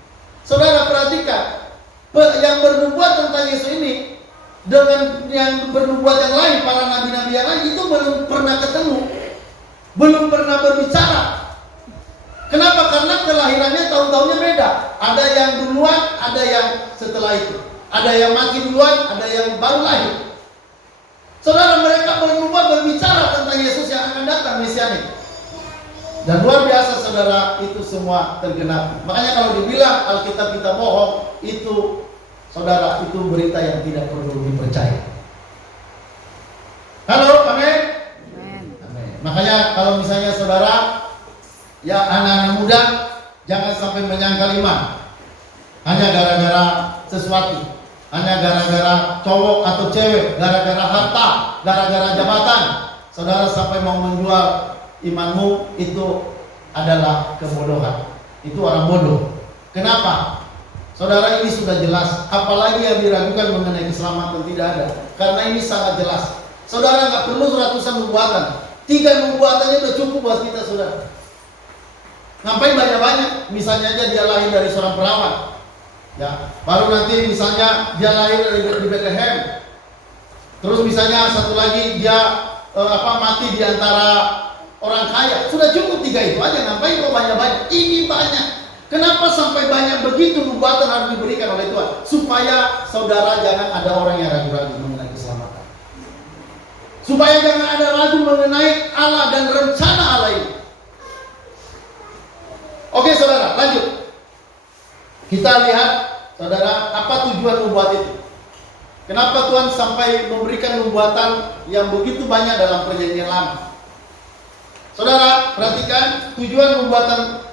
Saudara perhatikan, yang bernubuat tentang Yesus ini dengan yang bernubuat yang lain, para nabi-nabi yang lain itu belum pernah ketemu, belum pernah berbicara. Kenapa? Karena kelahirannya tahun-tahunnya beda. Ada yang duluan, ada yang setelah itu. Ada yang mati duluan, ada yang baru lahir. Saudara, mereka bernubuat, berbicara tentang Yesus yang akan datang, Mesianik. Dan luar biasa saudara, itu semua tergenapi. Makanya kalau dibilang Alkitab kita bohong, itu saudara, itu berita yang tidak perlu dipercaya. Halo, amin. Amin. Makanya kalau misalnya saudara, ya anak-anak muda, jangan sampai menyangkal iman hanya gara-gara sesuatu, hanya gara-gara cowok atau cewek, gara-gara harta, gara-gara jabatan. Saudara sampai mau menjual imanmu, itu adalah kebodohan. Itu orang bodoh. Kenapa? Saudara, ini sudah jelas. Apalagi yang diragukan mengenai keselamatan, tidak ada. Karena ini sangat jelas. Saudara nggak perlu ratusan nubuatan. 3 nubuatannya sudah cukup buat kita, saudara. Ngapain banyak-banyak? Misalnya aja dia lahir dari seorang perawan, ya. Baru nanti misalnya dia lahir di Bethlehem. Terus misalnya satu lagi dia mati di antara orang kaya. Sudah cukup 3 itu aja. Ngapain kok banyak-banyak? Ini banyak. Kenapa sampai banyak begitu nubuatan harus diberikan oleh Tuhan? Supaya saudara jangan ada orang yang ragu-ragu mengenai keselamatan. Supaya jangan ada ragu mengenai Allah dan rencana Allah ini. Oke saudara, lanjut. Kita lihat saudara, apa tujuan nubuat itu? Kenapa Tuhan sampai memberikan nubuatan yang begitu banyak dalam perjanjian lama? Saudara, perhatikan tujuan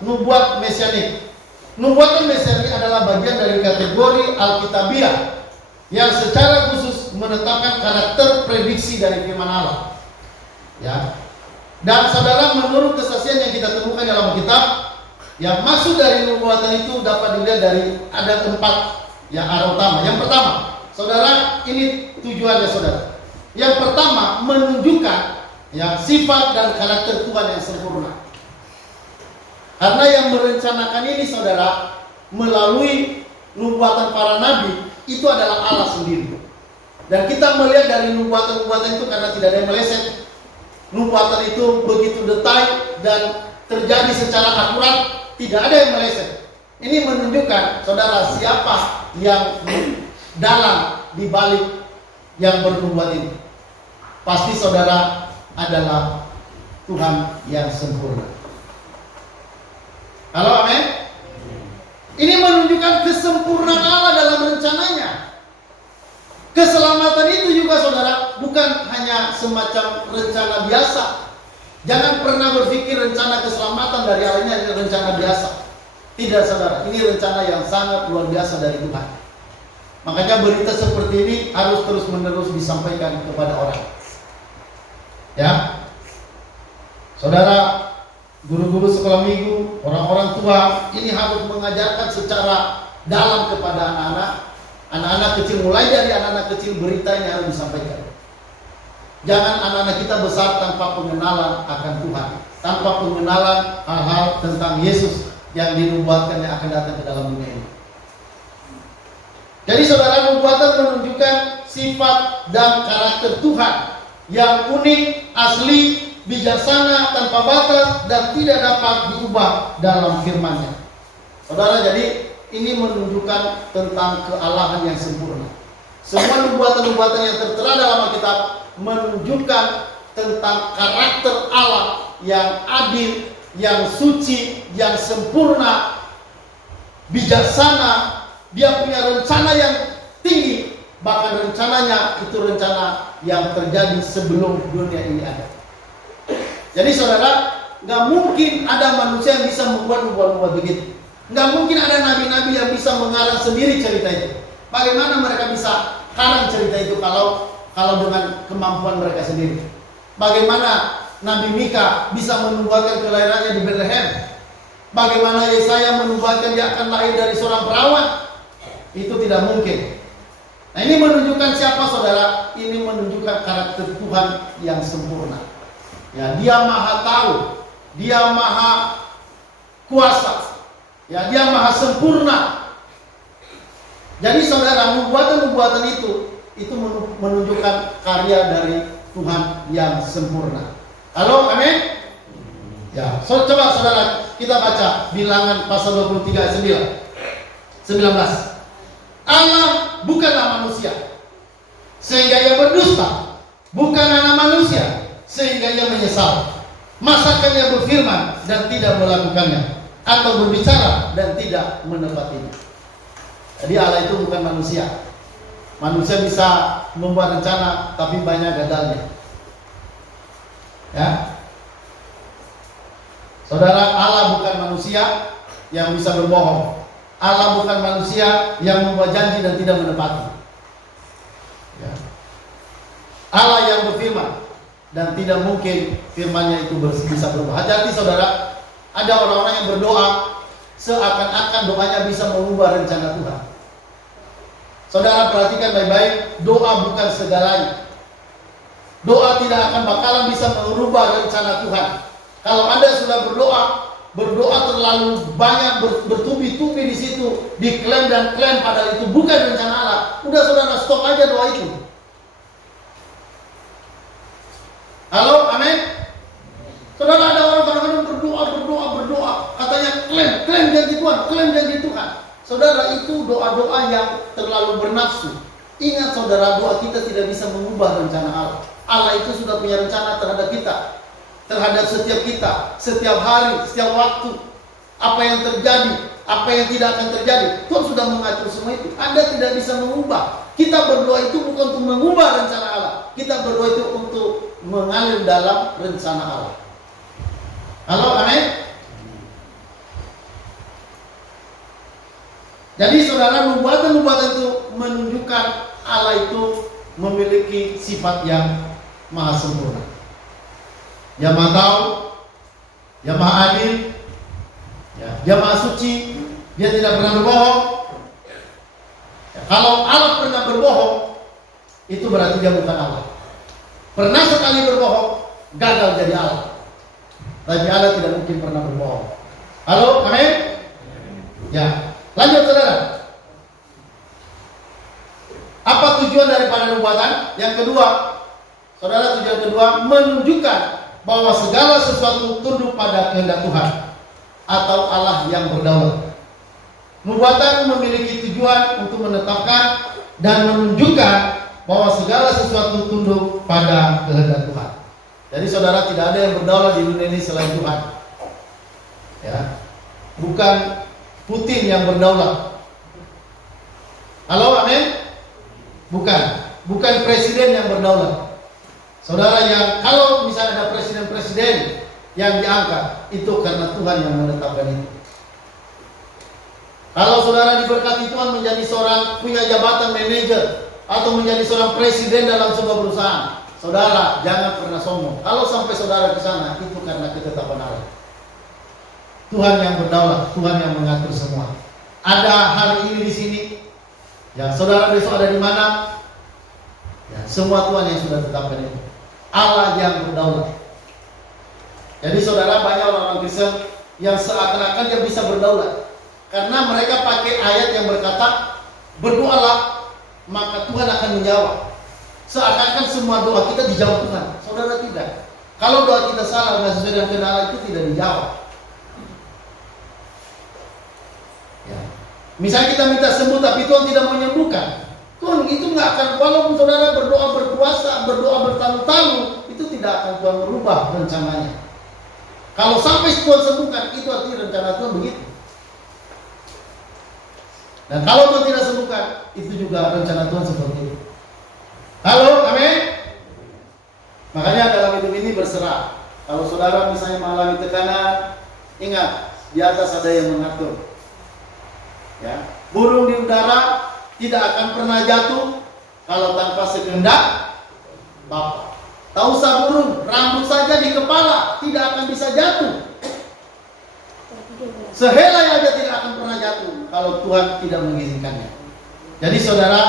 nubuat mesianik. Nubuatan mesianik adalah bagian dari kategori Alkitabiah yang secara khusus menetapkan karakter prediksi dari firman Allah. Ya. Dan saudara, menurut kesaksian yang kita temukan dalam kitab, yang maksud dari nubuatan itu dapat dilihat dari ada 4 yang arah utama. Yang pertama, saudara, ini tujuannya saudara. Yang pertama, menunjukkan ya sifat dan karakter Tuhan yang sempurna. Karena yang merencanakan ini saudara, melalui nubuatan para nabi, itu adalah Allah sendiri. Dan kita melihat dari nubuatan-nubuatan itu karena tidak ada yang meleset. Nubuatan itu begitu detail dan terjadi secara akurat, tidak ada yang meleset. Ini menunjukkan saudara siapa yang dalam di balik yang bernubuat ini. Pasti saudara adalah Tuhan yang sempurna. Halo, amin. Ini menunjukkan kesempurnaan Allah dalam rencananya. Keselamatan itu juga saudara bukan hanya semacam rencana biasa. Jangan pernah berpikir rencana keselamatan dari Allah ini adalah rencana biasa. Tidak saudara, ini rencana yang sangat luar biasa dari Tuhan. Makanya berita seperti ini harus terus-menerus disampaikan kepada orang. Ya, saudara, guru-guru sekolah minggu, orang-orang tua, ini harus mengajarkan secara dalam kepada anak-anak kecil. Mulai dari anak-anak kecil berita ini harus disampaikan. Jangan anak-anak kita besar tanpa pengenalan akan Tuhan, tanpa pengenalan hal-hal tentang Yesus yang dinubuatkan yang akan datang ke dalam dunia ini. Jadi saudara, nubuatan menunjukkan sifat dan karakter Tuhan yang unik, asli, bijaksana, tanpa batas, dan tidak dapat diubah dalam firman-Nya. Saudara, jadi ini menunjukkan tentang kealahan yang sempurna. Semua nubuatan-nubuatan yang tertera dalam Alkitab menunjukkan tentang karakter Allah yang adil, yang suci, yang sempurna, bijaksana. Dia punya rencana yang tinggi, bahkan rencananya itu rencana yang terjadi sebelum dunia ini ada. Jadi saudara, nggak mungkin ada manusia yang bisa membuat nubuat-nubuat begitu. Nggak mungkin ada nabi-nabi yang bisa mengarang sendiri cerita itu. Bagaimana mereka bisa karang cerita itu kalau dengan kemampuan mereka sendiri? Bagaimana Nabi Mika bisa menubuatkan kelahirannya di Bethlehem? Bagaimana Yesaya menubuatkan dia akan lahir dari seorang perawan? Itu tidak mungkin. Nah, ini menunjukkan siapa saudara? Ini menunjukkan karakter Tuhan yang sempurna. Ya, dia maha tahu, dia maha kuasa, ya, dia maha sempurna. Jadi saudara, nubuatan-nubuatan itu menunjukkan karya dari Tuhan yang sempurna. Halo, amin? Ya, coba saudara kita baca Bilangan pasal 23 ayat 19. Allah bukanlah manusia sehingga ia berdusta, bukan anak manusia sehingga ia menyesal. Masakan ia berfirman dan tidak melakukannya, atau berbicara dan tidak menepatinya. Jadi Allah itu bukan manusia. Manusia bisa membuat rencana tapi banyak gagalnya. Ya, saudara, Allah bukan manusia yang bisa berbohong. Allah bukan manusia yang membuat janji dan tidak menepati. Ya. Allah yang berfirman dan tidak mungkin firman-Nya itu bisa berubah. Hati-hati saudara, ada orang-orang yang berdoa seakan-akan doanya bisa mengubah rencana Tuhan. Saudara perhatikan baik-baik, doa bukan segalanya. Doa tidak akan bakalan bisa merubah rencana Tuhan. Kalau Anda sudah berdoa terlalu banyak, bertubi-tubi di situ, diklaim dan klaim padahal itu bukan rencana Allah, udah saudara stop aja doa itu. Halo, amin. Saudara, ada orang kadang-kadang berdoa. Katanya klaim janji Tuhan. Saudara, itu doa-doa yang terlalu bernafsu. Ingat saudara, doa kita tidak bisa mengubah rencana Allah. Allah itu sudah punya rencana terhadap kita, terhadap setiap kita, setiap hari, setiap waktu. Apa yang terjadi, apa yang tidak akan terjadi, Tuhan sudah mengatur semua itu. Anda tidak bisa mengubah. Kita berdoa itu bukan untuk mengubah rencana Allah. Kita berdoa itu untuk mengalir dalam rencana Allah. Halo, amin. Jadi saudara, nubuatan-nubuatan itu menunjukkan Allah itu memiliki sifat yang maha sempurna, yang maha tahu, yang maha adil, dia maha suci, dia tidak pernah berbohong. Kalau Allah pernah berbohong, itu berarti dia bukan Allah. Pernah sekali berbohong, gagal jadi Allah. Tapi Allah tidak mungkin pernah berbohong. Halo, amin? Ya, lanjut saudara. Apa tujuan daripada nubuatan? Yang kedua, saudara, tujuan kedua menunjukkan bahwa segala sesuatu tunduk pada kehendak Tuhan atau Allah yang berdaulat. Nubuatan memiliki tujuan untuk menetapkan dan menunjukkan bahwa segala sesuatu tunduk pada kehendak Tuhan. Jadi saudara, tidak ada yang berdaulat di dunia ini selain Tuhan. Ya, bukan Putin yang berdaulat. Halo, amin? Bukan presiden yang berdaulat. Saudara, yang kalau misalnya ada presiden-presiden yang diangkat, itu karena Tuhan yang menetapkan itu. Kalau saudara diberkati Tuhan menjadi seorang punya jabatan manajer atau menjadi seorang presiden dalam sebuah perusahaan, saudara jangan pernah sombong. Kalau sampai saudara ke sana, itu karena ketetapan Allah. Tuhan yang berdaulat, Tuhan yang mengatur semua. Ada hari ini di sini, ya saudara besok ada di mana? Ya, semua Tuhan yang sudah tetapkan itu. Allah yang berdaulat. Jadi saudara, banyak orang-orang Kristen yang seakan-akan dia bisa berdaulat karena mereka pakai ayat yang berkata berdoalah maka Tuhan akan menjawab. Seakan-akan semua doa kita dijawab Tuhan. Saudara, tidak. Kalau doa kita salah dan sesuai dengan kehendak Allah, itu tidak dijawab. Ya. Misalnya kita minta sembuh tapi Tuhan tidak menyembuhkan, Tuhan itu nggak akan, walaupun saudara berdoa berpuasa, berdoa bertalu-talu, itu tidak akan Tuhan merubah rencananya. Kalau sampai Tuhan sembuhkan, itu artinya rencana Tuhan begitu. Dan kalau Tuhan tidak sembuhkan, itu juga rencana Tuhan seperti itu. Halo, amin. Makanya dalam hidup ini berserah. Kalau saudara misalnya mengalami tekanan, ingat di atas ada yang mengatur. Ya, burung di udara tidak akan pernah jatuh kalau tanpa sekehendak Bapa. Tak usah burung, rambut saja di kepala tidak akan bisa jatuh. Sehelai aja tidak akan pernah jatuh kalau Tuhan tidak mengizinkannya. Jadi saudara,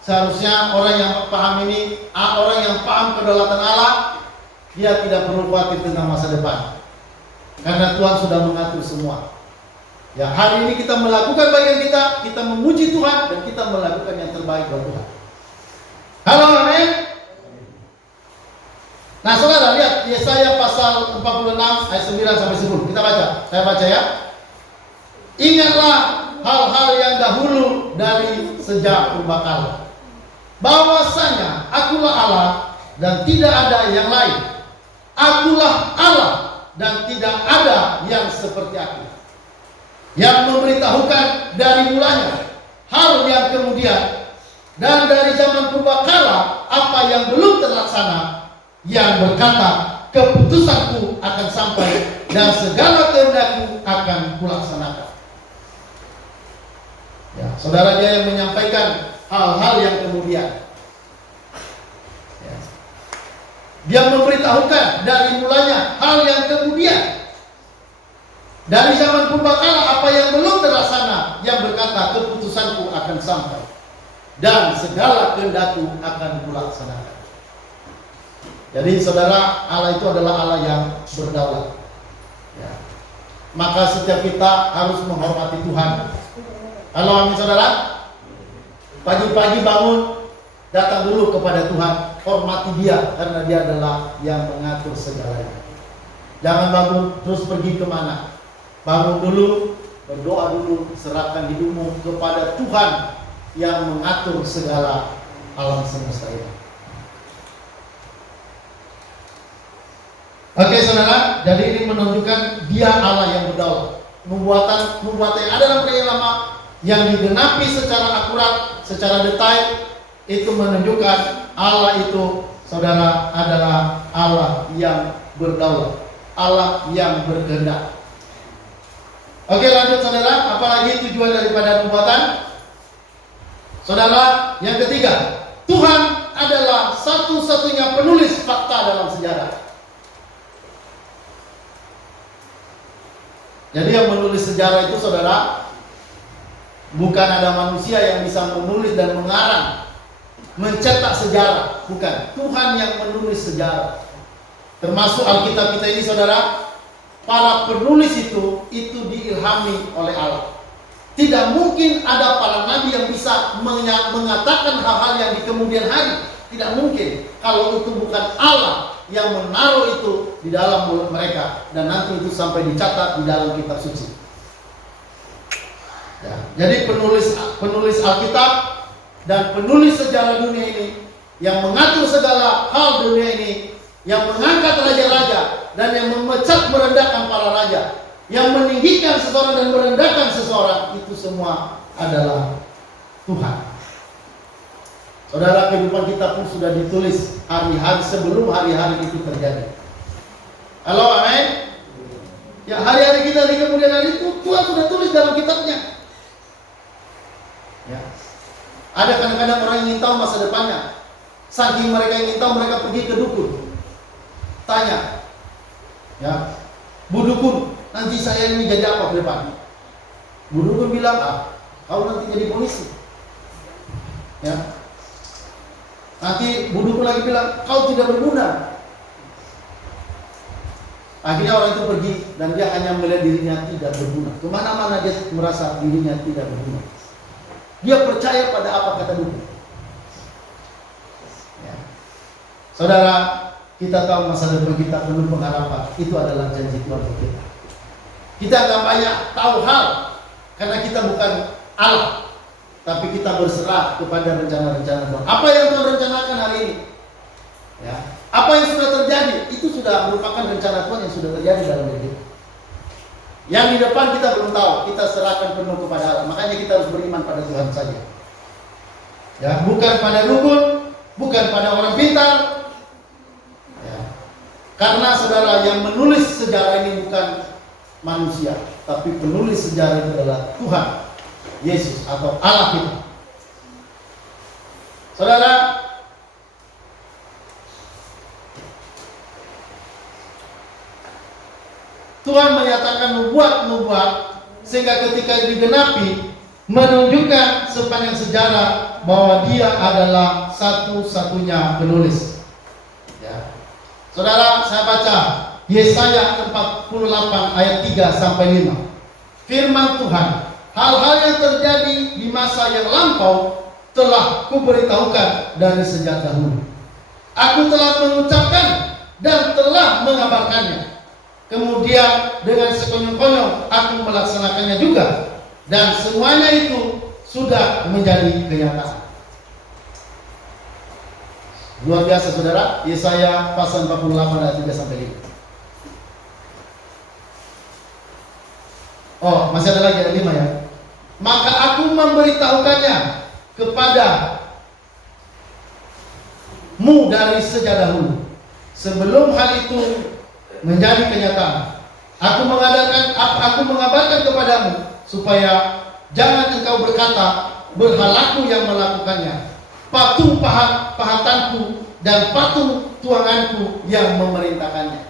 seharusnya orang yang paham ini, orang yang paham kedaulatan Allah, dia tidak perlu khawatir tentang masa depan, karena Tuhan sudah mengatur semua. Ya, hari ini kita melakukan bagian kita memuji Tuhan dan kita melakukan yang terbaik buat Tuhan. Halo, amin. Nah, saudara lihat Yesaya pasal 46 ayat 9 sampai 10. Kita baca. Saya baca ya. Ingatlah hal-hal yang dahulu dari sejak purbakala. Bahwasanya akulah Allah dan tidak ada yang lain. Akulah Allah dan tidak ada yang seperti aku. Yang memberitahukan dari mulanya hal yang kemudian dan dari zaman purbakala apa yang belum terlaksana, yang berkata keputusanku akan sampai dan segala kehendakku akan kulaksanakan. Ya, saudara, dia yang menyampaikan hal-hal yang kemudian. Ya. Dia memberitahukan dari mulanya hal yang kemudian. Dari zaman purbakala apa yang belum terlaksana, yang berkata keputusanku akan sampai dan segala kehendakku akan kulaksanakan. Jadi saudara, Allah itu adalah Allah yang berdaulat. Ya. Maka setiap kita harus menghormati Tuhan. Halo, amin saudara. Pagi-pagi bangun, datang dulu kepada Tuhan, hormati Dia karena Dia adalah yang mengatur segalanya. Jangan bangun terus pergi kemana. Bangun dulu, berdoa dulu, serahkan hidupmu kepada Tuhan yang mengatur segala alam semesta ini. Oke saudara, jadi ini menunjukkan Dia Allah yang berdaulat. Nubuatan yang ada dalam Perjanjian Lama yang digenapi secara akurat, secara detail, itu menunjukkan Allah itu, saudara, adalah Allah yang berdaulat, Allah yang berkehendak. Oke, lanjut saudara, apalagi tujuan daripada nubuatan? Saudara, yang ketiga, Tuhan adalah satu-satunya penulis fakta dalam sejarah. Jadi yang menulis sejarah itu, saudara, bukan ada manusia yang bisa menulis dan mengarang, mencetak sejarah. Bukan. Tuhan yang menulis sejarah. Termasuk Alkitab kita ini, saudara, para penulis itu diilhami oleh Allah. Tidak mungkin ada para nabi yang bisa mengatakan hal-hal yang di kemudian hari. Tidak mungkin. Kalau itu bukan Allah yang menaruh itu di dalam mulut mereka, dan nanti itu sampai dicatat di dalam kitab suci. Ya, jadi penulis Alkitab dan penulis sejarah dunia ini, yang mengatur segala hal dunia ini, yang mengangkat raja-raja dan yang memecat merendahkan para raja, yang meninggikan seseorang dan merendahkan seseorang, itu semua adalah Tuhan. Saudara, kehidupan kita pun sudah ditulis hari-hari sebelum hari-hari itu terjadi. Halo, amin. Ya, hari-hari kita di kemudian hari itu Tuhan sudah tulis dalam kitabnya. Ya. Ada kadang-kadang orang yang ingin tahu masa depannya. Saking mereka ingin tahu, mereka pergi ke dukun. Tanya, ya, Bu dukun, nanti saya ini jadi apa ke depan? Bu dukun bilang, kau nanti jadi polisi. Ya. Nanti Bu dukun lagi bilang, kau tidak berguna. Akhirnya orang itu pergi dan dia hanya melihat dirinya tidak berguna. Kemana-mana dia merasa dirinya tidak berguna. Dia percaya pada apa kata dukun. Ya. Saudara, kita tahu masa depan kita penuh pengharapan. Itu adalah janji Tuhan untuk kita. Kita akan banyak tahu hal karena kita bukan Allah, tapi kita berserah kepada rencana-rencana Tuhan. Apa yang Tuhan rencanakan hari ini, ya, apa yang sudah terjadi, itu sudah merupakan rencana Tuhan yang sudah terjadi dalam diri kita. Yang di depan kita belum tahu, kita serahkan penuh kepada Allah. Makanya kita harus beriman pada Tuhan saja. Ya, bukan pada dukun, bukan pada orang pintar. Ya. Karena saudara, yang menulis sejarah ini bukan manusia, tapi penulis sejarah itu adalah Tuhan Yesus atau Allah kita. Saudara, Tuhan menyatakan nubuat-nubuat sehingga ketika digenapi menunjukkan sepanjang sejarah bahwa Dia adalah satu-satunya penulis. Ya. Saudara, saya baca Yesaya 48 ayat 3 sampai 5. Firman Tuhan, hal-hal yang terjadi di masa yang lampau telah kuberitahukan dari sejak dahulu. Aku telah mengucapkan dan telah mengabarkannya. Kemudian dengan sekonyong-konyong aku melaksanakannya juga. Dan semuanya itu sudah menjadi kenyataan. Luar biasa saudara. Yesaya pasal 48 ayat 3 sampai 5. Oh, masih ada lagi ayat 5 ya. Maka aku memberitahukannya kepadamu dari sejak dahulu, sebelum hal itu menjadi kenyataan. Aku mengabarkan kepadamu supaya jangan engkau berkata, berhalaku yang melakukannya, patung pahatanku dan patung tuanganku yang memerintahkannya.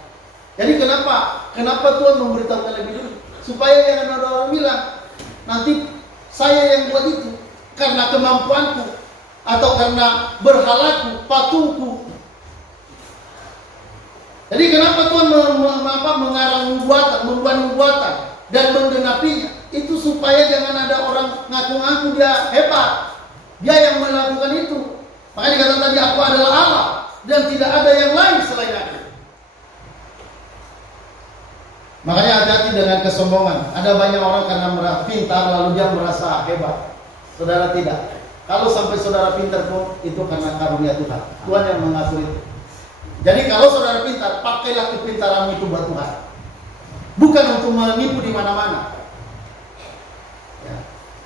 Jadi kenapa Tuhan memberitahukan lebih dulu? Supaya jangan ada orang bilang, nanti saya yang buat itu karena kemampuanku atau karena berhalaku, patungku. Jadi kenapa Tuhan mengarang nubuatan, membuat nubuatan dan menggenapinya? Itu supaya jangan ada orang ngaku-ngaku dia hebat, dia yang melakukan itu. Makanya kata tadi, aku adalah Allah dan tidak ada yang lain selain aku. Makanya hati-hati dengan kesombongan. Ada banyak orang karena merasa pintar lalu dia merasa hebat. Saudara tidak. Kalau sampai saudara pintar pun itu karena karunia Tuhan. Tuhan yang mengatur itu. Jadi kalau saudara pintar, pakailah kepintaranmu itu buat Tuhan. Bukan untuk menipu di mana-mana. Ya.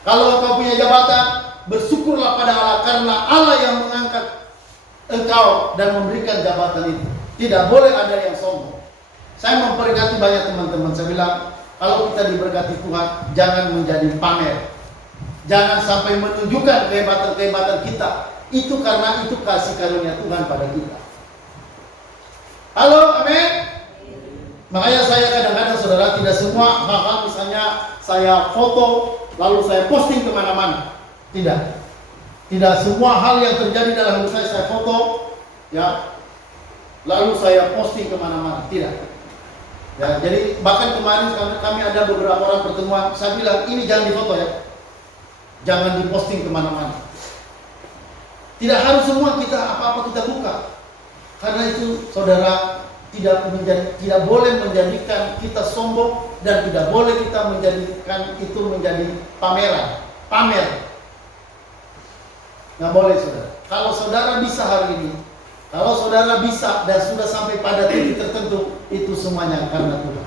Kalau engkau punya jabatan, bersyukurlah pada Allah karena Allah yang mengangkat engkau dan memberikan jabatan itu. Tidak boleh ada yang sombong. Saya memperingati banyak teman-teman. Saya bilang, kalau kita diberkati Tuhan, jangan menjadi pamer. Jangan sampai menunjukkan kehebatan-kehebatan kita. Itu karena itu kasih karunia Tuhan pada kita. Halo, amin. Makanya saya kadang-kadang saudara tidak semua hal-hal misalnya saya foto lalu saya posting kemana-mana. Tidak. Tidak semua hal yang terjadi dalam hidup saya foto, ya, lalu saya posting kemana-mana. Tidak. Ya, jadi bahkan kemarin kami ada beberapa orang pertemuan, saya bilang ini jangan difoto ya, jangan diposting kemana-mana. Tidak harus semua kita apa-apa kita buka, karena itu saudara tidak boleh menjadikan kita sombong dan tidak boleh kita menjadikan itu menjadi pameran, pamer. Nggak boleh saudara. Kalau saudara bisa hari ini, kalau saudara bisa dan sudah sampai pada titik tertentu, itu semuanya karena Tuhan.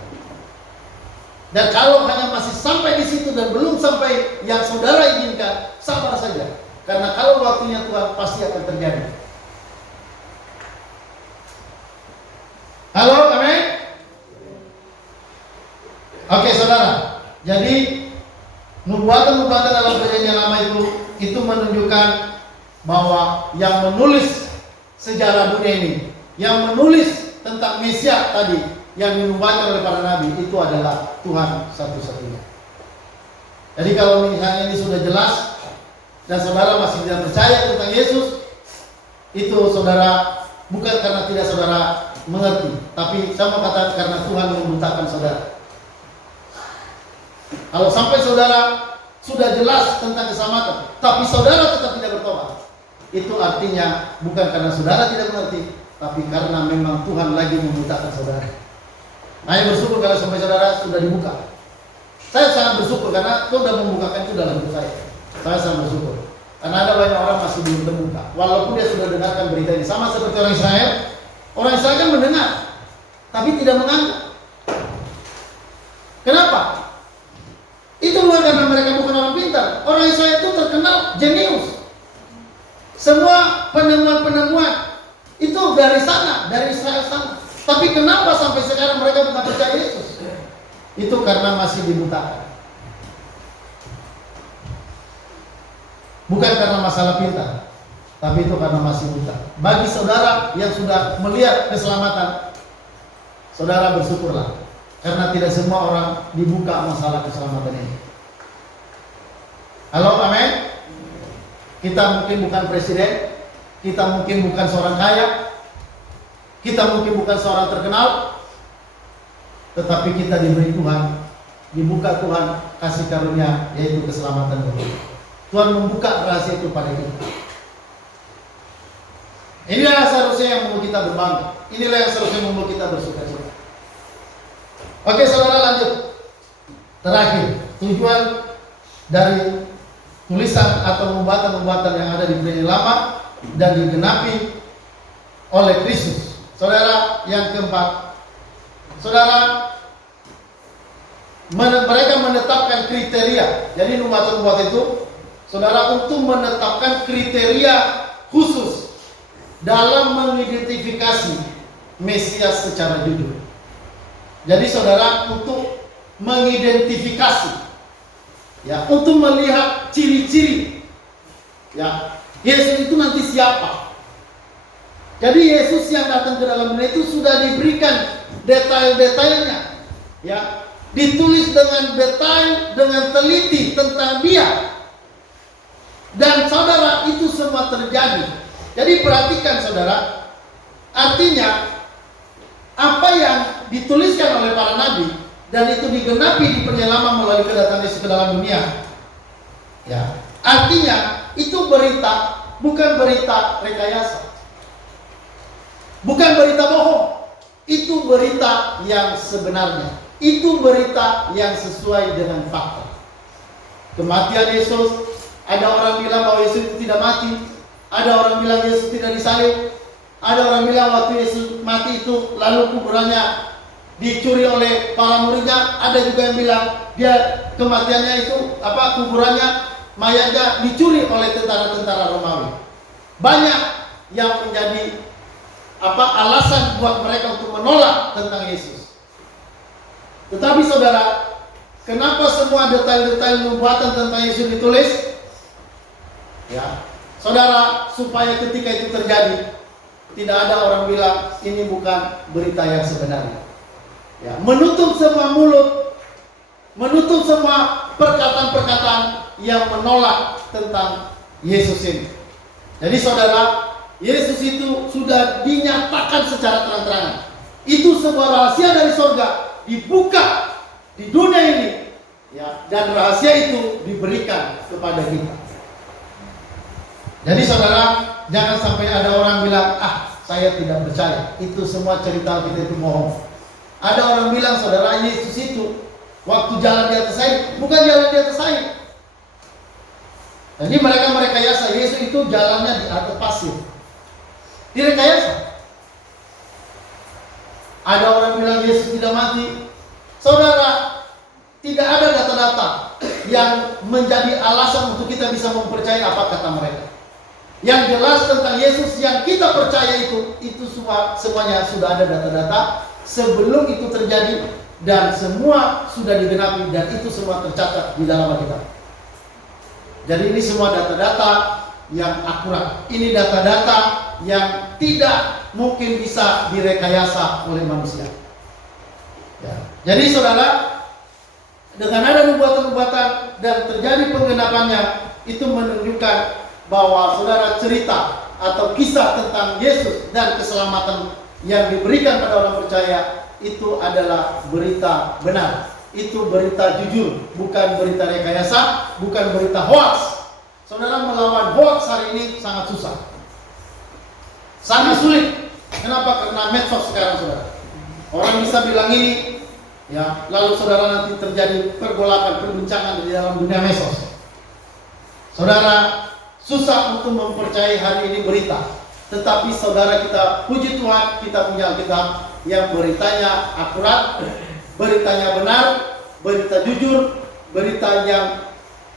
Dan kalau hanya masih sampai di situ dan belum sampai yang saudara inginkan, sabar saja. Karena kalau waktunya Tuhan pasti akan terjadi. Halo, amin? Oke saudara, jadi nubuatan-nubuatan dalam perjanjian lama itu menunjukkan bahwa yang menulis sejarah dunia ini, yang menulis tentang Mesias tadi yang dinubuatkan oleh para nabi itu adalah Tuhan satu-satunya. Jadi kalau misalnya ini sudah jelas dan saudara masih tidak percaya tentang Yesus, itu saudara bukan karena tidak saudara mengerti, tapi saya mau katakan karena Tuhan membutakan saudara. Kalau sampai saudara sudah jelas tentang keselamatan, tapi saudara tetap tidak bertobat, itu artinya bukan karena saudara tidak mengerti, tapi karena memang Tuhan lagi membutakan saudara. Saya bersyukur kalau sampai saudara sudah dibuka. Saya sangat bersyukur karena Tuhan sudah membukakan itu dalam hidup saya. Saya sangat bersyukur. Karena ada banyak orang masih belum terbuka. Walaupun dia sudah dengarkan berita ini, sama seperti orang Israel. Orang Israel kan mendengar, tapi tidak menganggap. Kenapa? Itu bukan karena mereka bukan orang pintar. Orang Israel itu terkenal jenius. Semua penemuan-penemuan itu dari sana, dari Israel sana. Tapi kenapa sampai sekarang mereka tidak percaya Yesus? Itu karena masih dibutakan. Bukan karena masalah pintar, tapi itu karena masih buta. Bagi saudara yang sudah melihat keselamatan, saudara bersyukurlah. Karena tidak semua orang dibuka masalah keselamatan ini. Halo, amin. Kita mungkin bukan presiden, kita mungkin bukan seorang kaya, kita mungkin bukan seorang terkenal, tetapi kita diberi Tuhan, dibuka Tuhan kasih karunia, yaitu keselamatan Tuhan. Tuhan membuka rahasia itu pada kita. Inilah seharusnya yang membuat kita berbangga. Inilah yang seharusnya membuat kita bersuka-cita. Oke saudara, lanjut. Terakhir, tujuan dari tulisan atau nubuatan-nubuatan yang ada di Perjanjian Lama dan digenapi oleh Kristus. Saudara, yang keempat, saudara, mereka menetapkan kriteria. Jadi nubuatan-nubuatan itu, saudara, untuk menetapkan kriteria khusus dalam mengidentifikasi Mesias secara jujur. Jadi saudara, untuk mengidentifikasi, ya, untuk melihat ciri-ciri, ya, Yesus itu nanti siapa. Jadi Yesus yang datang ke dalam dunia itu sudah diberikan detail-detailnya, ya, ditulis dengan detail, dengan teliti tentang dia. Dan saudara, itu semua terjadi. Jadi perhatikan saudara, artinya apa yang dituliskan oleh para nabi dan itu digenapi di Perjanjian Lama melalui kedatangan Yesus ke dalam dunia. Ya, artinya itu berita, bukan berita rekayasa, bukan berita bohong. Itu berita yang sebenarnya. Itu berita yang sesuai dengan fakta. Kematian Yesus, ada orang bilang bahwa Yesus itu tidak mati, ada orang bilang Yesus tidak disalib, ada orang bilang waktu Yesus mati itu lalu kuburannya dicuri oleh para muridnya, ada juga yang bilang dia kematiannya itu kuburannya, mayatnya dicuri oleh tentara-tentara Romawi. Banyak yang menjadi alasan buat mereka untuk menolak tentang Yesus. Tetapi saudara, kenapa semua detail-detail nubuatan tentang Yesus ditulis? Ya, saudara, supaya ketika itu terjadi, tidak ada orang bilang ini bukan berita yang sebenarnya. Ya, menutup semua mulut, menutup semua perkataan-perkataan yang menolak tentang Yesus ini. Jadi saudara, Yesus itu sudah dinyatakan secara terang-terangan. Itu sebuah rahasia dari surga, dibuka di dunia ini, ya, dan rahasia itu diberikan kepada kita. Jadi saudara, jangan sampai ada orang bilang, saya tidak percaya, itu semua cerita kita itu bohong. Ada orang bilang, saudara, Yesus itu waktu jalan di atas air, bukan jalan di atas air. Jadi mereka merekayasa Yesus itu jalannya di atas pasir, direkayasa. Ada orang bilang Yesus tidak mati. Saudara, tidak ada data-data yang menjadi alasan untuk kita bisa mempercayai apa kata mereka. Yang jelas tentang Yesus yang kita percaya itu semuanya sudah ada data-data sebelum itu terjadi, dan semua sudah digenapi, dan itu semua tercatat di dalam Alkitab. Jadi ini semua data-data yang akurat. Ini data-data yang tidak mungkin bisa direkayasa oleh manusia. Ya. Jadi saudara, dengan ada nubuatan-nubuatan dan terjadi penggenapannya, itu menunjukkan bahwa saudara, cerita atau kisah tentang Yesus dan keselamatan yang diberikan pada orang percaya itu adalah berita benar. Itu berita jujur, bukan berita rekayasa, bukan berita hoax. Saudara, melawan hoax hari ini sangat susah, sangat sulit. Kenapa? Karena medsos sekarang, saudara. Orang bisa bilang ini, ya, lalu saudara nanti terjadi pergolakan, perbincangan di dalam dunia medsos. Saudara, susah untuk mempercayai hari ini berita. Tetapi saudara, kita puji Tuhan, kita punya Alkitab yang beritanya akurat, beritanya benar, berita jujur, berita yang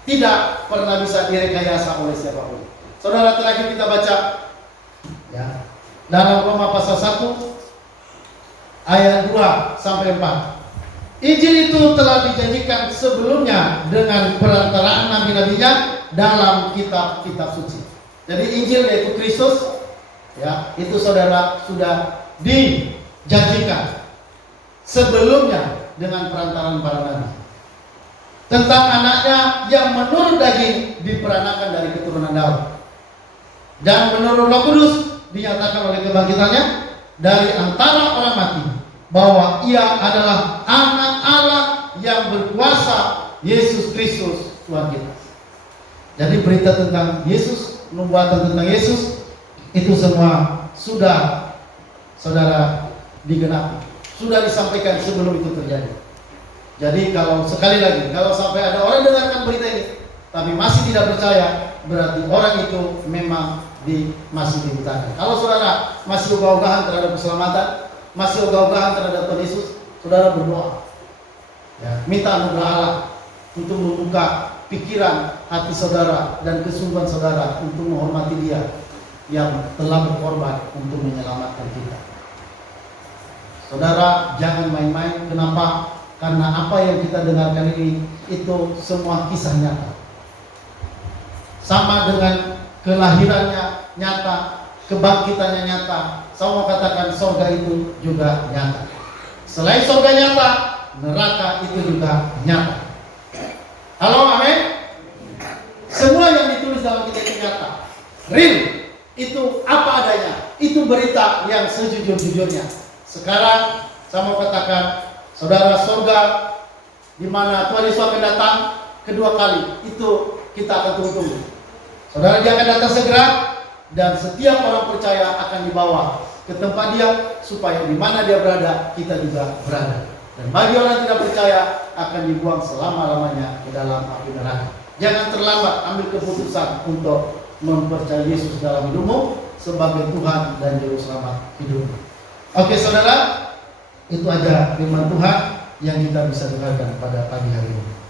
tidak pernah bisa direkayasa oleh siapapun. Saudara, terakhir kita baca, ya, dalam Roma pasal 1 ayat 2 sampai 4. Injil itu telah dijanjikan sebelumnya dengan perantaraan nabi-nabinya dalam kitab-kitab suci. Jadi Injil yaitu Kristus, ya, itu saudara sudah dijanjikan sebelumnya dengan perantaraan para nabi. Tentang anaknya yang menurut daging diperanakan dari keturunan Daud, dan menurut Roh Kudus dinyatakan oleh kebangkitannya dari antara orang mati, bahwa ia adalah anak Allah yang berkuasa, Yesus Kristus Tuhan kita. Jadi berita tentang Yesus, nubuatan tentang Yesus, itu semua sudah saudara digenapi, sudah disampaikan sebelum itu terjadi. Jadi kalau sekali lagi, kalau sampai ada orang dengarkan berita ini tapi masih tidak percaya, berarti orang itu memang masih dibutakan. Kalau saudara masih ogah-ogahan terhadap keselamatan, masih ogah-ogahan terhadap Tuhan Yesus, saudara berdoa, ya, minta anugerah Allah untuk membuka pikiran hati saudara dan kesungguhan saudara untuk menghormati Dia yang telah berkorban untuk menyelamatkan kita. Saudara, jangan main-main. Kenapa? Karena apa yang kita dengarkan ini itu semua kisah nyata. Sama dengan kelahirannya nyata, kebangkitannya nyata. Saya mau katakan surga itu juga nyata. Selain surga nyata, neraka itu juga nyata. Halo, amin. Semua yang ditulis dalam kitab itu nyata, real. Itu apa adanya. Itu berita yang sejujur-jujurnya. Sekarang saya mau katakan, saudara, surga di mana Tuhan Yesus akan datang kedua kali, itu kita akan tunggu. Saudara, Dia akan datang segera, dan setiap orang percaya akan dibawa ke tempat Dia, supaya di mana Dia berada, kita juga berada. Dan bagi orang tidak percaya akan dibuang selama-lamanya ke dalam api neraka. Jangan terlambat ambil keputusan untuk mempercayai Yesus dalam hidupmu sebagai Tuhan dan Juru Selamat hidupmu. Oke saudara, itu aja firman Tuhan yang kita bisa dengarkan pada pagi hari ini.